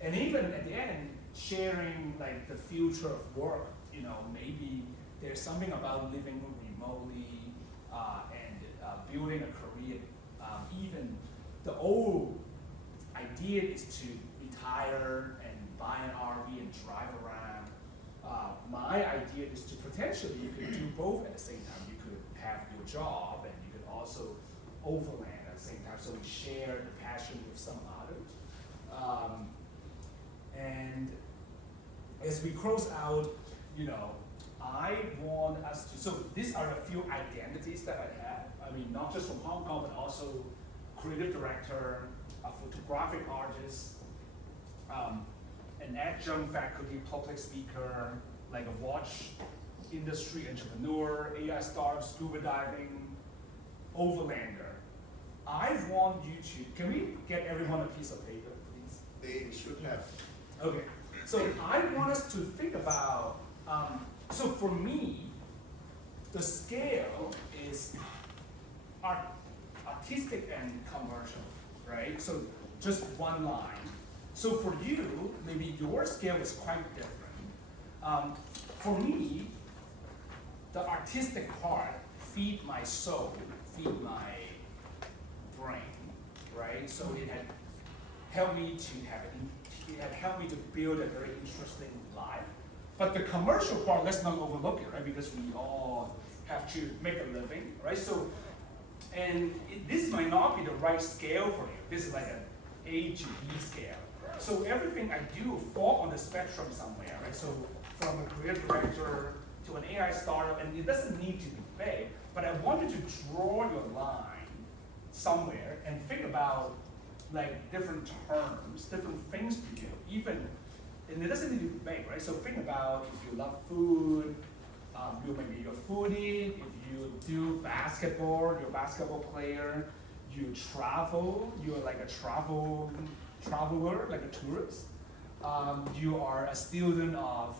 and even at the end, sharing like the future of work. Maybe there's something about living remotely and building a career. Even the old idea is to retire and buy an RV and drive around. My idea is to potentially you could do both at the same time. You could have your job and you could also overland at the same time. So we share the passion with some others. And as we close out, I want us to, so these are a few identities that I have. Not just from Hong Kong, but also creative director, a photographic artist, an adjunct faculty public speaker, like a watch industry entrepreneur, AI startup, scuba diving, overlander. I want you to, can we get everyone a piece of paper, please? They should have. Okay, so I want us to think about, so for me, the scale is artistic and commercial, right? So just one line. So for you, maybe your scale is quite different. For me, the artistic part feed my soul, feed brain, right? So it had helped me to build a very interesting life. But the commercial part, let's not overlook it, right? Because we all have to make a living, right? So, this might not be the right scale for you. This is like an A to B scale. So everything I do fall on the spectrum somewhere, right? So from a creative director to an AI startup, and it doesn't need to be big, but I wanted to draw your line somewhere and think about like different terms, different things to do, even, and it doesn't need to be big, right? So think about if you love food, you may be a foodie, if you do basketball, you're a basketball player, you travel, you're like a traveler, like a tourist. You are a student of,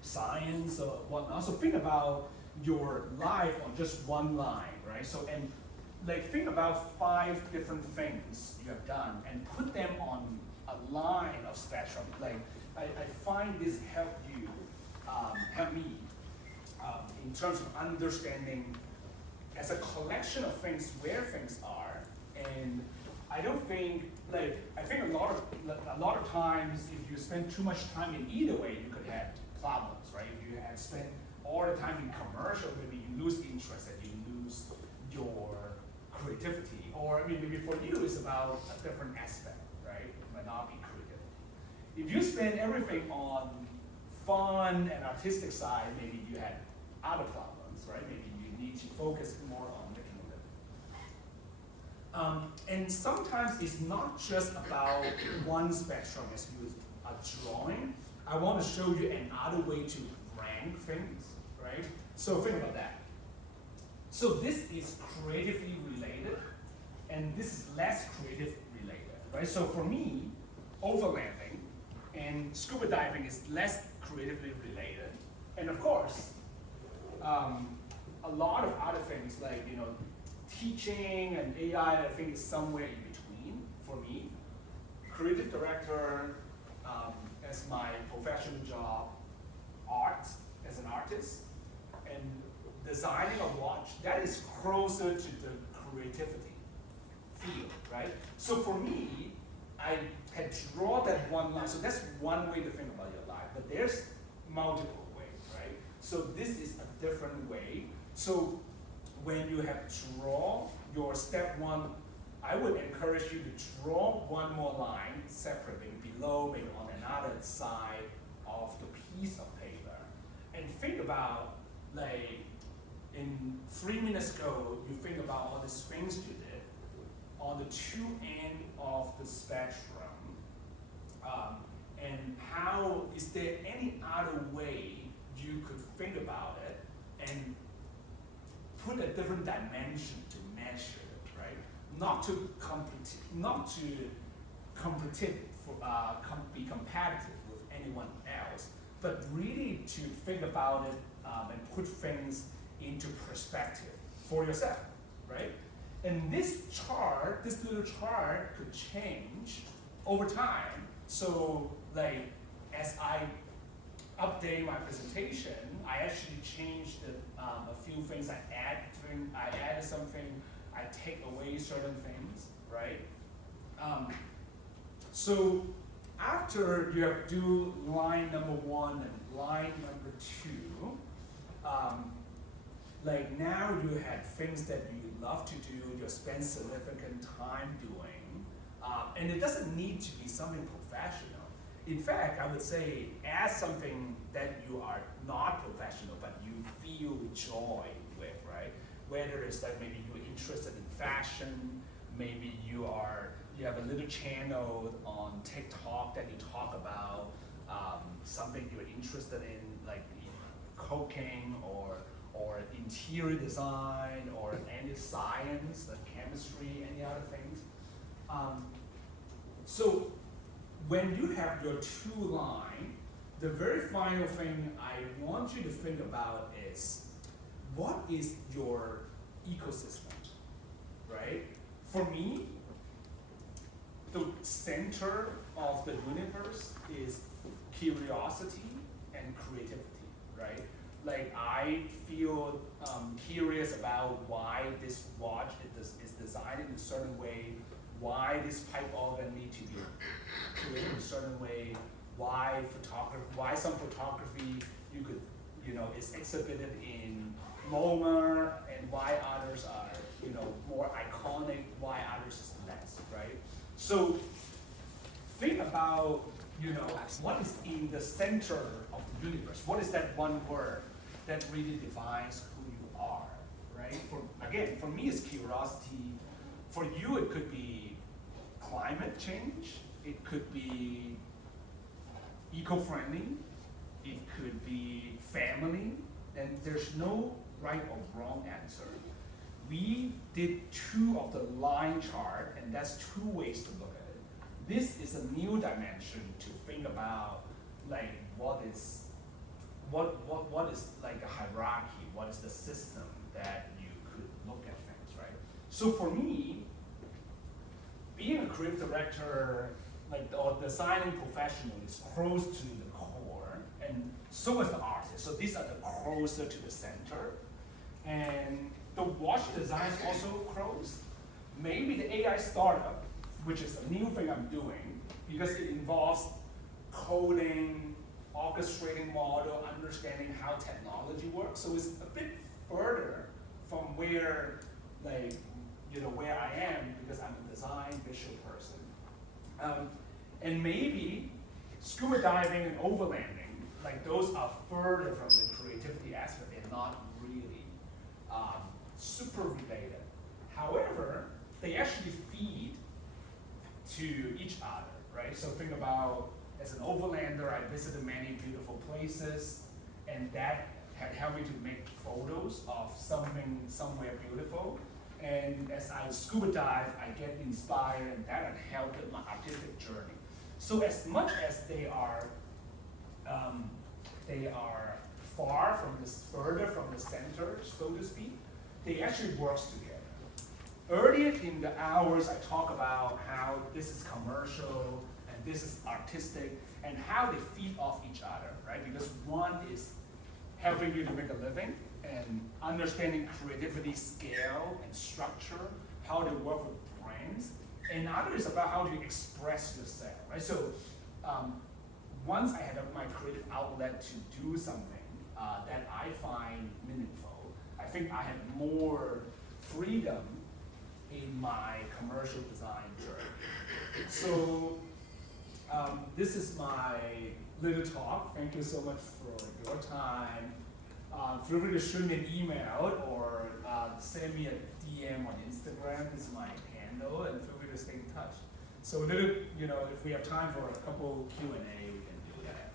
science or whatnot. So think about your life on just one line, right? So, and like think about 5 different things you have done and put them on a line of spectrum. Like I find this help me in terms of understanding as a collection of things where things are. And I don't think, I think a lot of times if you spend too much time in either way, you could have problems, right? If you have spent all the time in commercial, maybe you lose interest and you lose your creativity. Or I mean, maybe for you it's about a different aspect, right? It might not be creative. If you spend everything on fun and artistic side, maybe you had other problems, right? Maybe you need to focus more on making a living. And sometimes it's not just about one spectrum as you are drawing. I want to show you another way to rank things, right? So think about that. So this is creatively related, and this is less creative related, right? So for me, overlanding and scuba diving is less creatively related. And of course, a lot of other things like, teaching and AI, I think is somewhere in between for me. Creative director as my professional job, art as an artist, and designing a watch, that is closer to the creativity field, right? So for me, I had drawn that one line. So that's one way to think about your life, but there's multiple ways, right? So this is a different way. So when you have draw your step 1, I would encourage you to draw one more line separately below, maybe on another side of the piece of paper, and think about, like, in 3 minutes ago, you think about all these things you did on the 2 ends of the spectrum, and how is there any other way you could think about it and put a different dimension to measure it, right? Not to be competitive with anyone else, but really to think about it and put things into perspective for yourself, right? And this little chart could change over time. So, like, as I update my presentation, I actually changed a few things. I added something, I take away certain things, right? So after you have do line number 1 and line number 2, like now you have things that you love to do, you spend significant time doing, and it doesn't need to be something professional. In fact, I would say as something that you are not professional, but you feel joy with, right? Whether it's like maybe you're interested in fashion, maybe you have a little channel on TikTok that you talk about something you're interested in, like cooking or interior design or any science, like chemistry, any other things. So when you have your 2 line, the very final thing I want you to think about is, what is your ecosystem, right? For me, the center of the universe is curiosity and creativity, right? like I feel curious about why this watch is designed in a certain way, why this pipe organ need to be created in a certain way, why some photography you could, is exhibited in MoMA, and why others are, more iconic, why others is less, right? So think about, what is in the center of the universe? What is that one word that really defines who you are, right? For me, it's curiosity. For you, it could be climate change. It could be eco-friendly. It could be family. And there's no right or wrong answer. We did 2 of the line chart, and that's 2 ways to look at it. This is a new dimension to think about, like what is like a hierarchy, what is the system that you could look at things, right? So for me, being a creative director, or designing professional is close to the core, and so is the artist. So these are the closer to the center. And the watch design is also close. Maybe the AI startup, which is a new thing I'm doing, because it involves coding, orchestrating model, understanding how technology works. So it's a bit further from where, where I am, because I'm a design visual person. And maybe scuba diving and overlanding, those are further from the creativity aspect. They're not really super related. However, they actually feed to each other, right? So think about, as an overlander, I visited many beautiful places, and that had helped me to make photos of something somewhere beautiful. And as I scuba dive, I get inspired, and that had helped in my artistic journey. So as much as they are far from further from the center, so to speak, they actually work together. Earlier in the hours, I talk about how this is commercial and this is artistic, and how they feed off each other, right? Because one is helping you to make a living and understanding creativity, scale, and structure, how they work with brands, and the other is about how you express yourself, right? So once I had my creative outlet to do something that I find meaningful, I think I have more freedom in my commercial design journey. So this is my little talk. Thank you so much for your time. Feel free to shoot me an email or send me a DM on Instagram. This is my handle, and feel free to stay in touch. So if we have time for a couple Q&A, we can do that.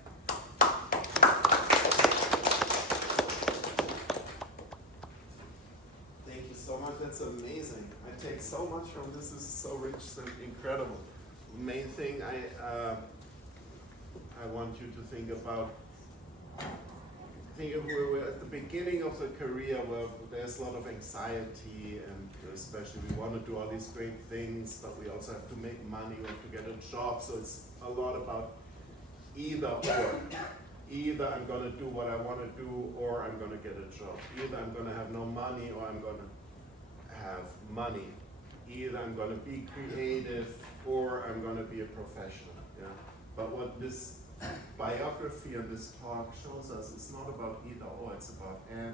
Thank you so much. That's amazing. I take so much from this. This is so rich and incredible. Main thing I want you to think about. Think if we're at the beginning of the career where there's a lot of anxiety, and especially we want to do all these great things, but we also have to make money, we have to get a job. So it's a lot about either or. Either I'm going to do what I want to do, or I'm going to get a job. Either I'm going to have no money, or I'm going to have money. Either I'm going to be creative, or I'm going to be a professional. Yeah. But what this biography and this talk shows us, it's not about either or, it's about and.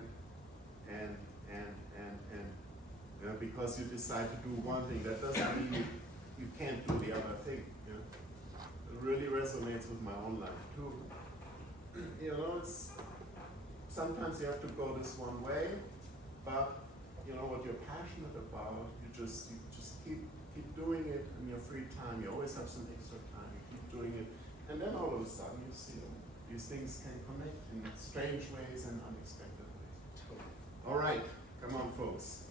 Yeah, because you decide to do one thing, that doesn't mean you can't do the other thing. Yeah. It really resonates with my own life too. It's sometimes you have to go this one way, but what you're passionate about, you just keep doing it in your free time. You always have some extra time. You keep doing it, and then all of a sudden you see these things can connect in strange ways and unexpected ways. All right, come on, folks.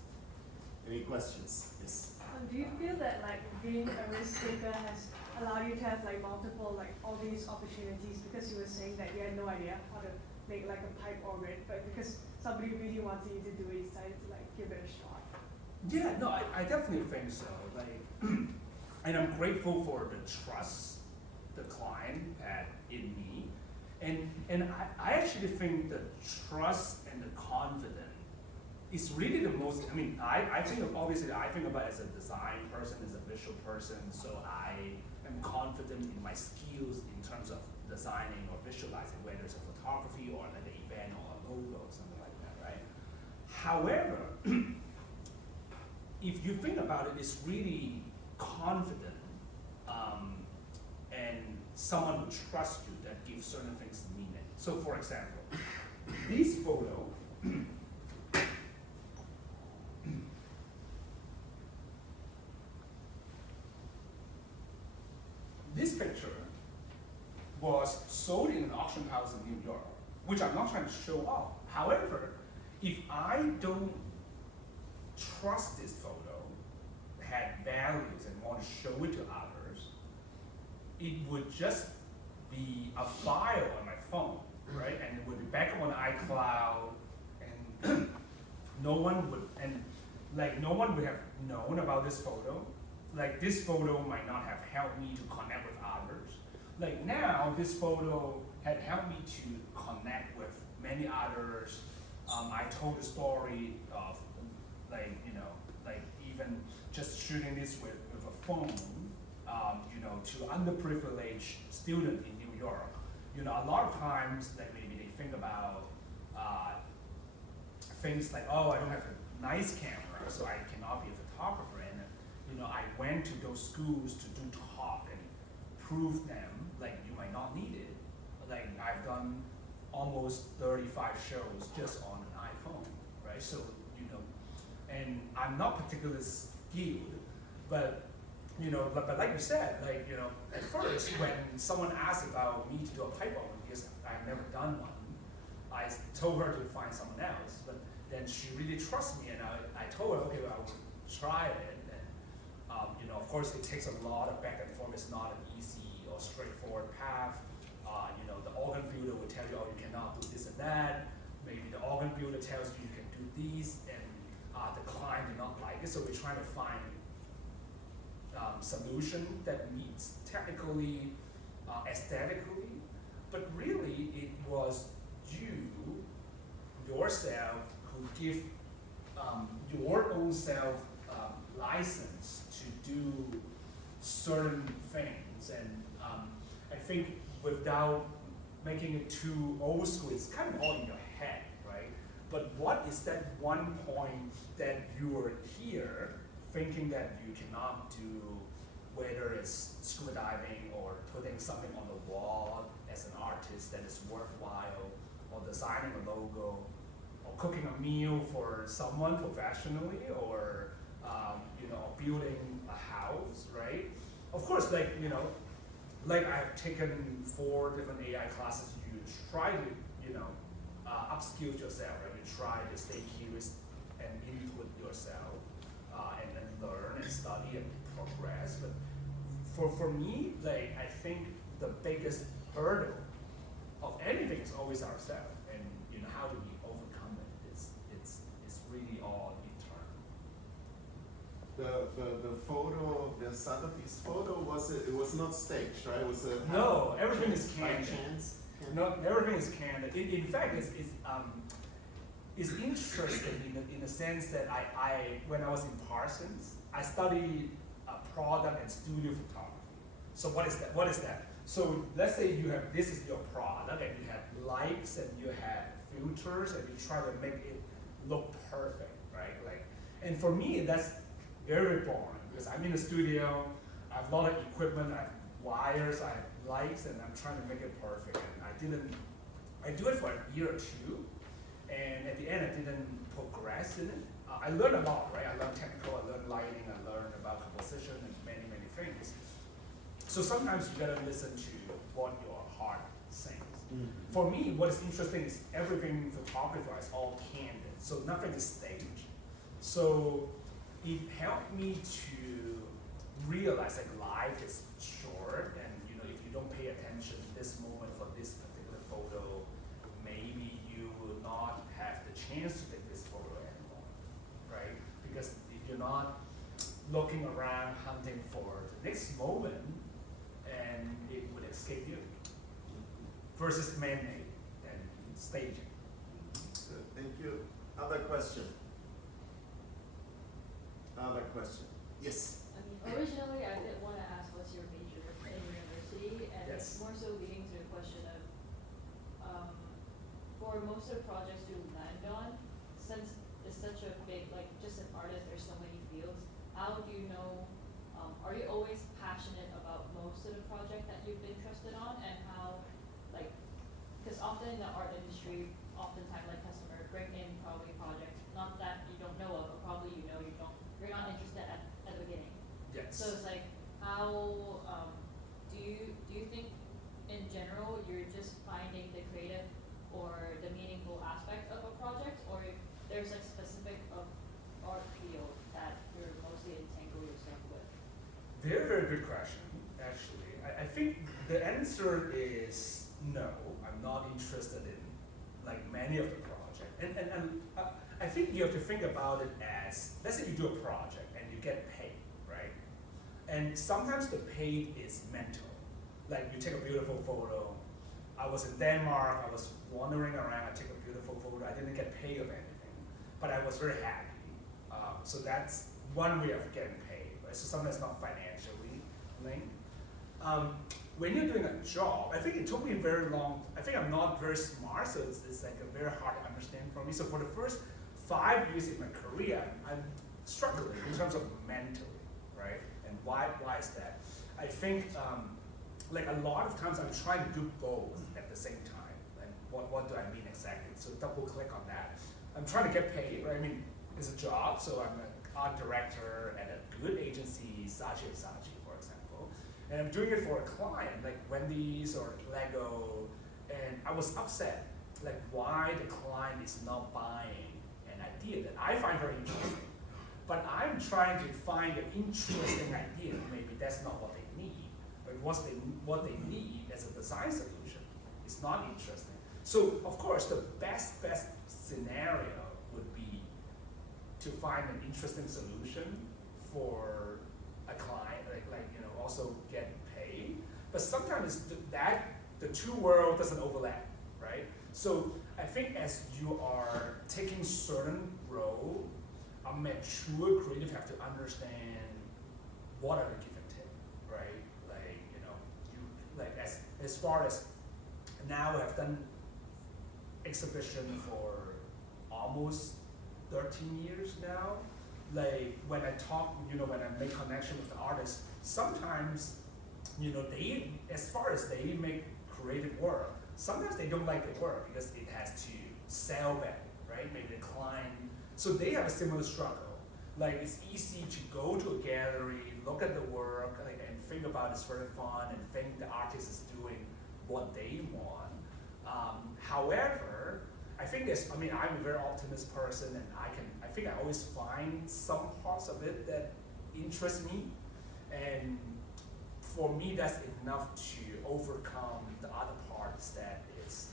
Any questions? Yes. Do you feel that being a risk taker has allowed you to have multiple all these opportunities, because you were saying that you had no idea how to make a pipe organ, but because somebody really wanted you to do it, you decided to give it a shot? Yeah, no, I definitely think so. And I'm grateful for the trust the client had in me. And I actually think the trust and the confidence is really the most, I mean, I think of, obviously I think about it as a design person, as a visual person, so I am confident in my skills in terms of designing or visualizing, whether it's a photography or like an event or a logo or something like that, right? However, if you think about it, it's really confident and someone who trusts you that gives certain things meaning. So for example, this photo, this picture was sold in an auction house in New York, which I'm not trying to show off. However, if I don't trust this photo, had values and want to show it to others, it would just be a file on my phone, right? And it would be back on iCloud, and no one would have known about this photo. Like this photo might not have helped me to connect with others. Like now, this photo had helped me to connect with many others. I told the story of even just shooting this with a phone, to underprivileged student in New York. A lot of times, like maybe they think about things like, oh, I don't have a nice camera, so I cannot be a photographer. And I went to those schools to do talk and prove them like you might not need it. Like I've done almost 35 shows just on an iPhone, right? So and I'm not particularly skilled, but but like you said, at first when someone asked about me to do a pipe organ, because I've never done one, I told her to find someone else. But then she really trusts me, and I told her, okay, well, I will try it. And of course, it takes a lot of back and forth. It's not an easy or straightforward path. The organ builder will tell you, oh, you cannot do this and that. Maybe the organ builder tells you you can do these, and the client did not like it. So we're trying to find solution that meets technically, aesthetically, but really it was you, yourself, who give your own self license to do certain things. And I think without making it too old school, it's kind of all in your head, right? But what is that one point that you are here thinking that you cannot do, whether it's scuba diving or putting something on the wall as an artist that is worthwhile, or designing a logo, or cooking a meal for someone professionally, or building a house, right? Of course, I've taken 4 different AI classes. You try to, upskill yourself, right? You try to stay curious and input yourself, and then learn and study and progress. But for me, I think the biggest hurdle of anything is always ourselves, and how do we overcome it? It's really all internal. The photo, the Sotheby's photo it was not staged, right? It was a No, everything is by candid. chance. No, everything is candid. In fact, it's interesting in the sense that when I was in Parsons, I studied product and studio photography. So what is that? What is that? So let's say this is your product, and you have lights and you have filters, and you try to make it look perfect, right? And for me, that's very boring, because I'm in the studio, I have a lot of equipment, I have wires, I have lights, and I'm trying to make it perfect. And I do it for a year or two, and at the end I didn't progress in it. I learned a lot, right? I learned technical, I learned lighting, I learned about composition and many, many things. So sometimes you gotta listen to what your heart sings. Mm-hmm. For me, what is interesting is everything photography is all candid, so nothing is staged. So it helped me to realize that life is short, and if you don't pay attention to this moment for this particular photo, maybe you will not have the chance to take this photo anymore, right? Because if you're not looking around hunting for the next moment, and it would escape you. versus man-made and staging. Good, thank you. Other question? Other question? Yes. I mean, originally I did want to ask what's your major in university, and Yes. it's more so leading to the question of, for most of the projects you land on, since it's such a big, like just an artist, there's so many fields, how do you know, are you always passionate about most of the project that you've been interested on, and how, like, because often in the art industry, oftentimes like customer bring in probably projects, not that you don't know of, but probably you know you don't, you're not interested at the beginning. Yes. So it's like, how, do you think in general you're just finding the creative or the meaningful aspect of a project, or there's like specific of art field that you're mostly entangle yourself with? Very, very good question, actually. I think the answer is no, I'm not interested in like many of the project. And I think you have to think about it as, let's say you do a project and you get paid, right? And sometimes the paid is mental. Like you take a beautiful photo. I was in Denmark, I was wandering around, I took a beautiful photo, I didn't get paid of anything, but I was very happy. So that's one way of getting paid, right? So something that's not financially linked. When you're doing a job, I think it took me very long, I think I'm not very smart, so it's like a very hard to understand for me. So for the first 5 years in my career, I'm struggling in terms of mentally, right? And why is that? I think like a lot of times I'm trying to do both at the same time. And what do I mean exactly? So double click on that. I'm trying to get paid, right? I mean, it's a job, so I'm an art director at a good agency, Saatchi & Saatchi, for example. And I'm doing it for a client, like Wendy's or Lego, and I was upset, like why the client is not buying an idea that I find very interesting. But I'm trying to find an interesting idea, maybe that's not what they need. But what they need as a design solution is not interesting. So of course the best scenario would be to find an interesting solution for a client, like you know, also get paid. But sometimes the two worlds doesn't overlap, right? So I think as you are taking certain role, a mature creative have to understand what are the give and take, right? Like, you know, like as far as now I've done exhibition for almost 13 years now. Like when I talk, you know, when I make connection with the artists, sometimes, you know, they, as far as they make creative work, sometimes they don't like the work because it has to sell better, right? Maybe the client. So they have a similar struggle. Like it's easy to go to a gallery, look at the work, like, and think about it's very fun, and think the artist is doing what they want. However, I think there's, I mean, I'm a very optimist person, and I think I always find some parts of it that interest me, and for me, that's enough to overcome the other parts that is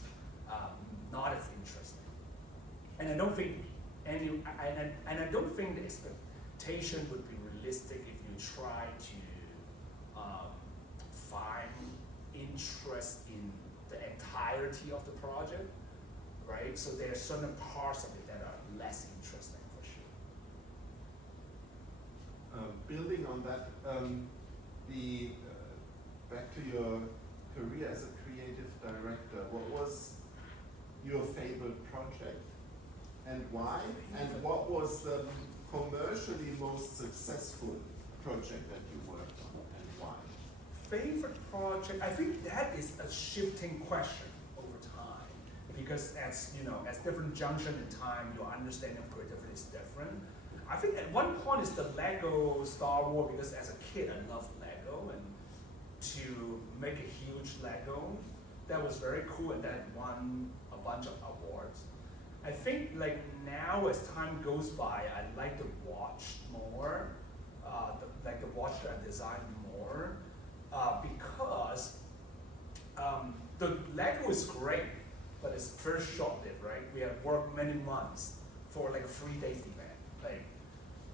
not as interesting. And I don't think and I don't think the expectation would be realistic if you try to find interest in the entirety of the project, right? So there are certain parts of it that are less interesting for sure. Building on that, back to your career as a creative director, what was your favorite project and why? And what was the commercially most successful project that you worked on and why? Favorite project, I think that is a shifting question over time, because as you know, as different junction in time, your understanding of creativity is different. I think at one point it's the Lego Star Wars, because as a kid I loved Lego, and to make a huge Lego, that was very cool, and that won a bunch of awards. I think like now as time goes by, I like to watch more, like to watch the design more, because the Lego is great, but it's very short-lived, right? We have worked many months for like a 3-day event, like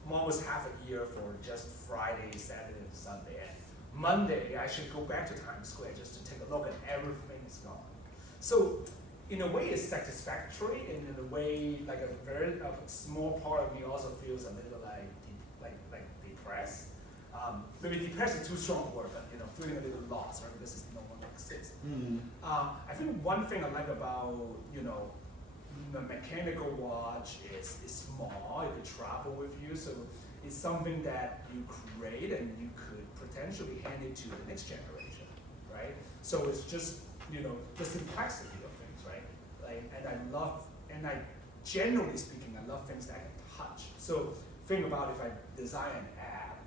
almost half a year for just Friday, Saturday, and Sunday. And Monday, I should go back to Times Square just to take a look, and everything is gone. So in a way, it's satisfactory, and in a way, like a small part of me also feels a little like depressed. Maybe depressed is too strong a word, but feeling a little lost, right? Because it's no one exists. I think one thing I like about the mechanical watch is small. It could travel with you, so it's something that you create and you could potentially hand it to the next generation, right? So it's just the complexity of things, right? And I generally speaking, I love things that I can touch. So think about if I design an app,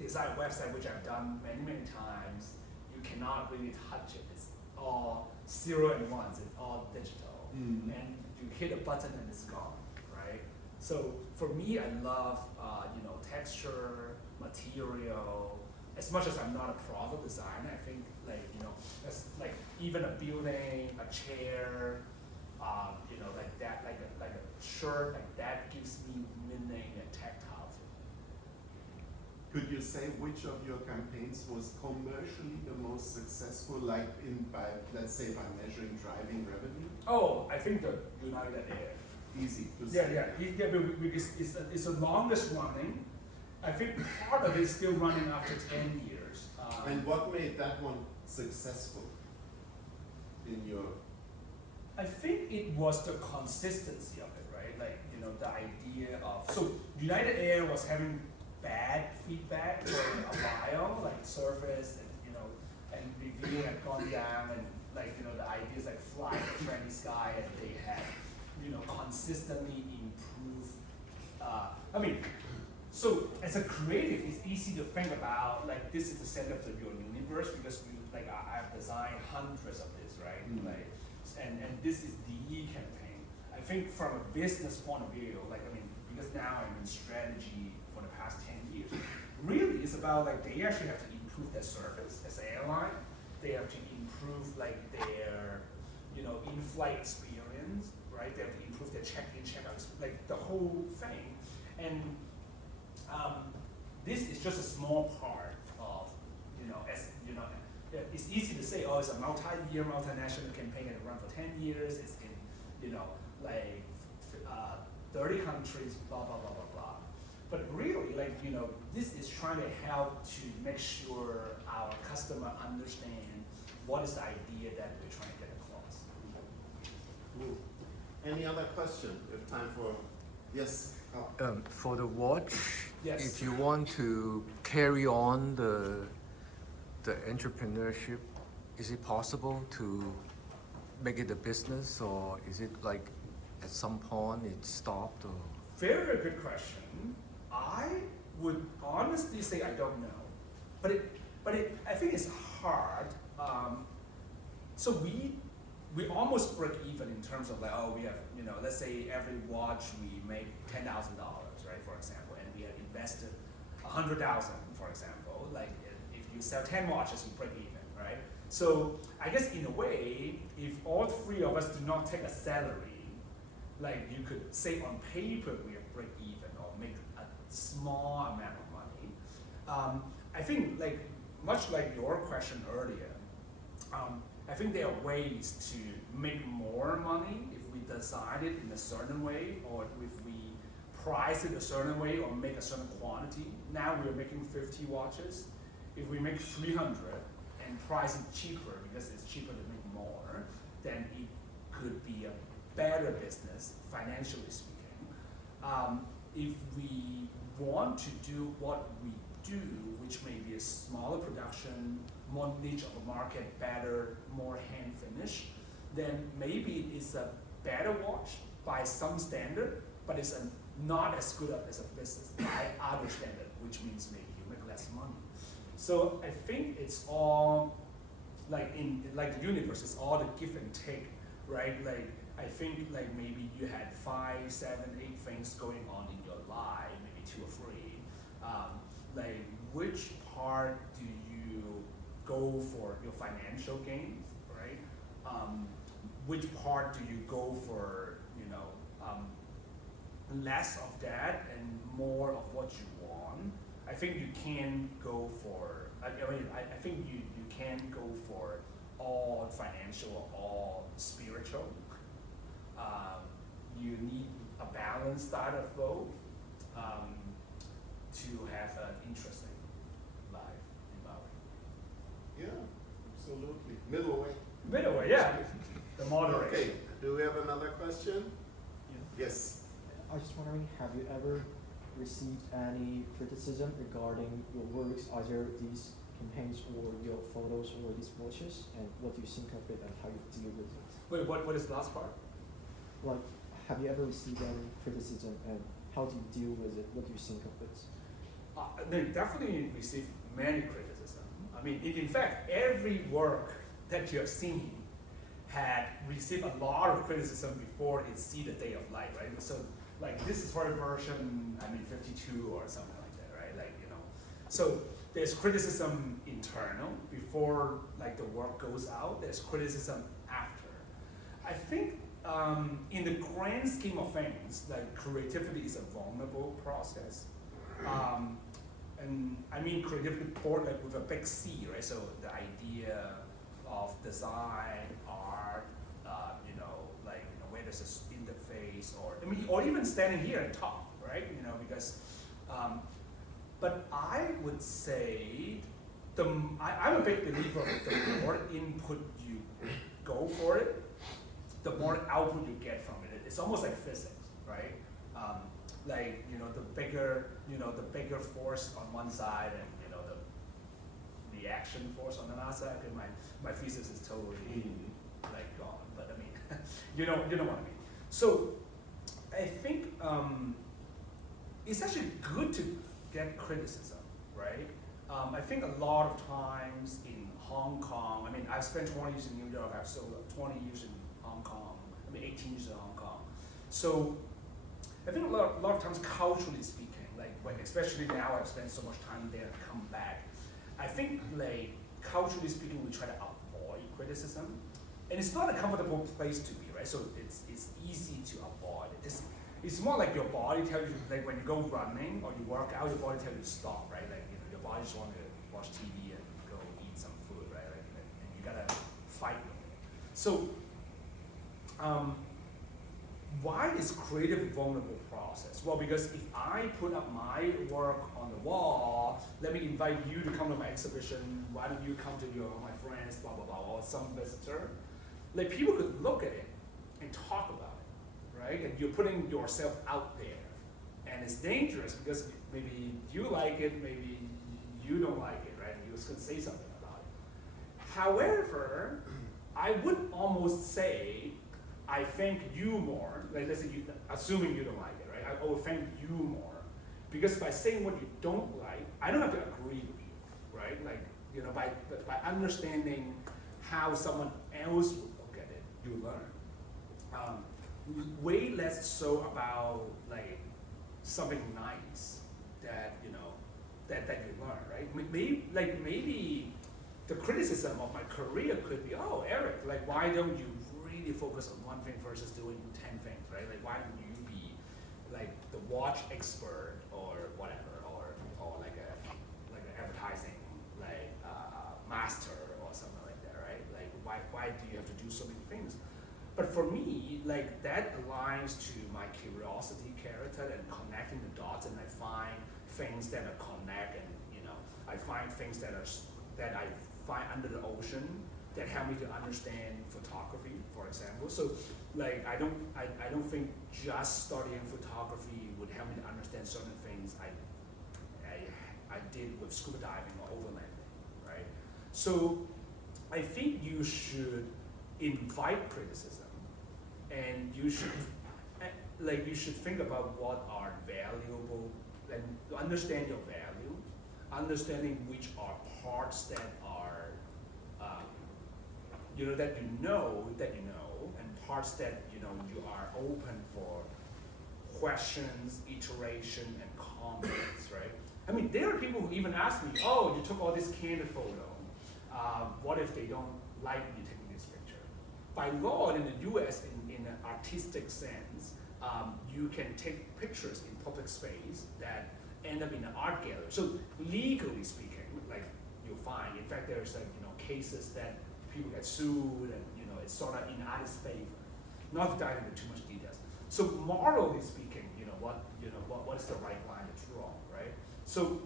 design a website, which I've done many times, you cannot really touch it. It's all 0 and 1s, it's all digital. And you hit a button and it's gone, right? So for me, I love texture, material. As much as I'm not a product designer, I think that's like even a building, a chair, like that, like a shirt, like that gives me meaning and tactile. Could you say which of your campaigns was commercially the most successful, let's say by measuring driving revenue? Oh, I think the United Air. Easy to say. Yeah, because it's the longest running. I think part of it is still running after 10 years. And what made that one successful in your? I think it was the consistency of it, right? Like, the idea of, so United Air was having bad feedback for a while, like surface and review had gone down, and the ideas like fly the friendly sky, and they had, consistently improved. So as a creative, it's easy to think about this is the center of your universe because I've designed hundreds of this, right? And this is the campaign. I think from a business point of view, because now I'm in strategy for the past 10 years, really it's about they actually have to improve their service as an airline. They have to improve their in-flight experience, right? They have to improve their check-in, check-out, the whole thing. And this is just a small part of, it's easy to say, oh, it's a multi-year, multinational campaign and it run for 10 years. It's in, 30 countries, blah, blah, blah, blah, blah. But really, this is trying to help to make sure our customer understand what is the idea that we're trying to get across. Cool. Any other question? We have time for, yes. For the watch, Yes. if you want to carry on the entrepreneurship, is it possible to make it a business, or is it at some point it stopped? Or? Very, very good question. I would honestly say I don't know, but I think it's hard. So we almost break even in terms of we have let's say every watch we make $10,000, right, for example, and we have invested $100,000, for example. If you sell 10 watches, you break even, right? So I guess in a way, if all three of us do not take a salary, you could say on paper we have break even or make a small amount of money. I think much like your question earlier, I think there are ways to make more money if we design it in a certain way, or if we price it a certain way or make a certain quantity. Now we're making 50 watches. If we make 300 and price it cheaper because it's cheaper to make more, then it could be a better business, financially speaking. If we want to do what we do, which may be a smaller production, more niche of a market, better, more hand finish, then maybe it's a better watch by some standard, but it's not as good as a business by other standard, which means maybe you make less money. So I think it's all in the universe, it's all the give and take, right? I think maybe you had 5, 7, 8 things going on in your life, maybe 2 or 3. Which part do you go for your financial gains, right? Which part do you go for, less of that and more of what you want? I think you can go for, I think you can go for all financial or all spiritual. You need a balanced diet of both to have an interesting life in Maui. Yeah, absolutely. Middle way. Middle way, yeah. The moderate. Okay, do we have another question? Yes. I was just wondering, have you ever received any criticism regarding your works, either these campaigns or your photos or these watches, and what do you think of it and how you deal with it? Wait, what is the last part? Like, have you ever received any criticism and how do you deal with it? What do you think of it? They definitely received many criticism. I mean, in fact, every work that you have seen had received a lot of criticism before it see the day of light, right? So, like, this is for a version, 52 or something like that, right? Like, you know. So there's criticism internal before, like, the work goes out. There's criticism after. I think in the grand scheme of things, like, creativity is a vulnerable process. And I mean creativity poured like with a big C, right? So the idea of design, art, where there's this interface, or even standing here and talk, right? You know, because, but I would say I'm a big believer of the more input you go for it, the more output you get from it. It's almost like physics, right? Like, you know, the bigger force on one side and, you know, the reaction force on another side. Okay, my physics is totally like gone, but I mean, you know what I mean. So I think it's actually good to get criticism, right? I think a lot of times in Hong Kong, I mean, I've spent 20 years in New York, I've sold 20 years in Hong Kong, 18 years in Hong Kong. So I think a lot of times, culturally speaking, like especially now I've spent so much time there and come back, I think like culturally speaking, we try to avoid criticism, and it's not a comfortable place to be, right? So it's easy to avoid it. It's more like your body tells you, like when you go running or you work out, your body tells you to stop, right? Like, you know, your body just wants to watch TV and go eat some food, right? Like, and you gotta fight with it. So. Why is creative a vulnerable process? Well, because if I put up my work on the wall, let me invite you to come to my exhibition, why don't you come to my friends, blah, blah, blah, or some visitor. Like, people could look at it and talk about it, right? And you're putting yourself out there. And it's dangerous because maybe you like it, maybe you don't like it, right? And you're just gonna say something about it. However, I would almost say, I thank you more, like let's say assuming you don't like it, right? I will thank you more. Because by saying what you don't like, I don't have to agree with you, right? Like, you know, by understanding how someone else would look at it, you learn. Way less so about like something nice that, you know, that you learn, right? Maybe the criticism of my career could be, oh, Eric, like why don't you really focus on one thing versus doing 10 things, right? Like why don't you be like the watch expert or whatever, or like an advertising like master or something like that, right? Like why do you have to do so many things? But for me, like that aligns to my curiosity character and connecting the dots, and I find things that are connect, and you know, I find things that I find under the ocean that help me to understand photography, for example. So, like, I don't think just studying photography would help me to understand certain things I did with scuba diving or overlanding, right? So, I think you should invite criticism, and you should think about what are valuable, and understand your value, understanding which are parts that are that you know, and parts that you are open for questions, iteration, and comments, right? I mean, there are people who even ask me, oh, you took all this candid photo. What if they don't like you taking this picture? By law in the US, in an artistic sense, you can take pictures in public space that end up in an art gallery. So legally speaking, like you'll find, in fact, there's like cases that people get sued, and it's sort of in artist's favor. Not to dive into too much details. So morally speaking, what is the right line to draw, right? So,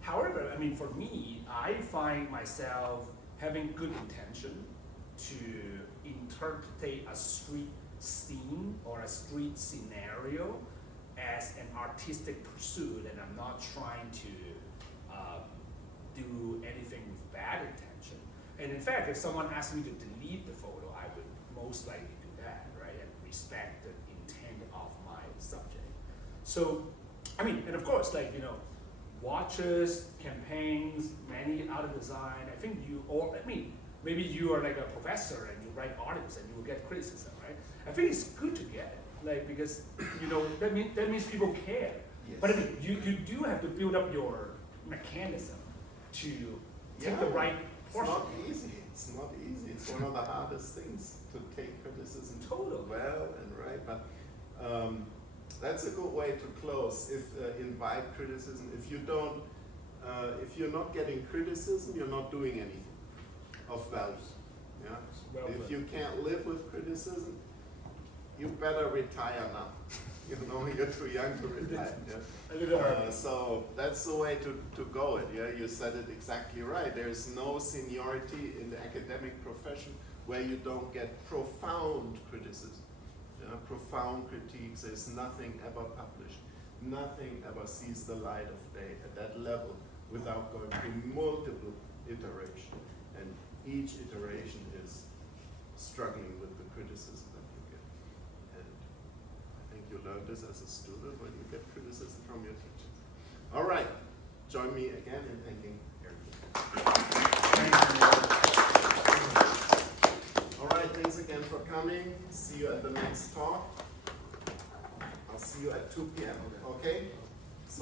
however, I mean, for me, I find myself having good intention to interpret a street scene or a street scenario as an artistic pursuit, and I'm not trying to do anything with bad intention. And in fact, if someone asked me to delete the photo, I would most likely do that, right? And respect the intent of my subject. So, I mean, and of course, watches, campaigns, many other design, I think maybe you are like a professor and you write articles and you will get criticism, right? I think it's good to get it, because that means people care. Yes. But I mean, you do have to build up your mechanism to take the right portion. It's not easy. It's not easy. It's one of the hardest things to take criticism Totally. well and right. But that's a good way to close. Invite criticism. If you're not getting criticism, you're not doing anything of value. Yeah. Well If put. you can't live with criticism, you better retire now. You're too young to retire. Yeah? A little early. So that's the way to go it. Yeah, you said it exactly right. There's no seniority in the academic profession where you don't get profound criticism, profound critiques. There's nothing ever published, nothing ever sees the light of day at that level without going through multiple iterations. And each iteration is struggling with the criticism that you get. And I think you learn this as a student when you get criticism from your teachers. All right, join me again in thanking Eric. All right, thanks again for coming. See you at the next talk. I'll see you at 2 p.m. Okay?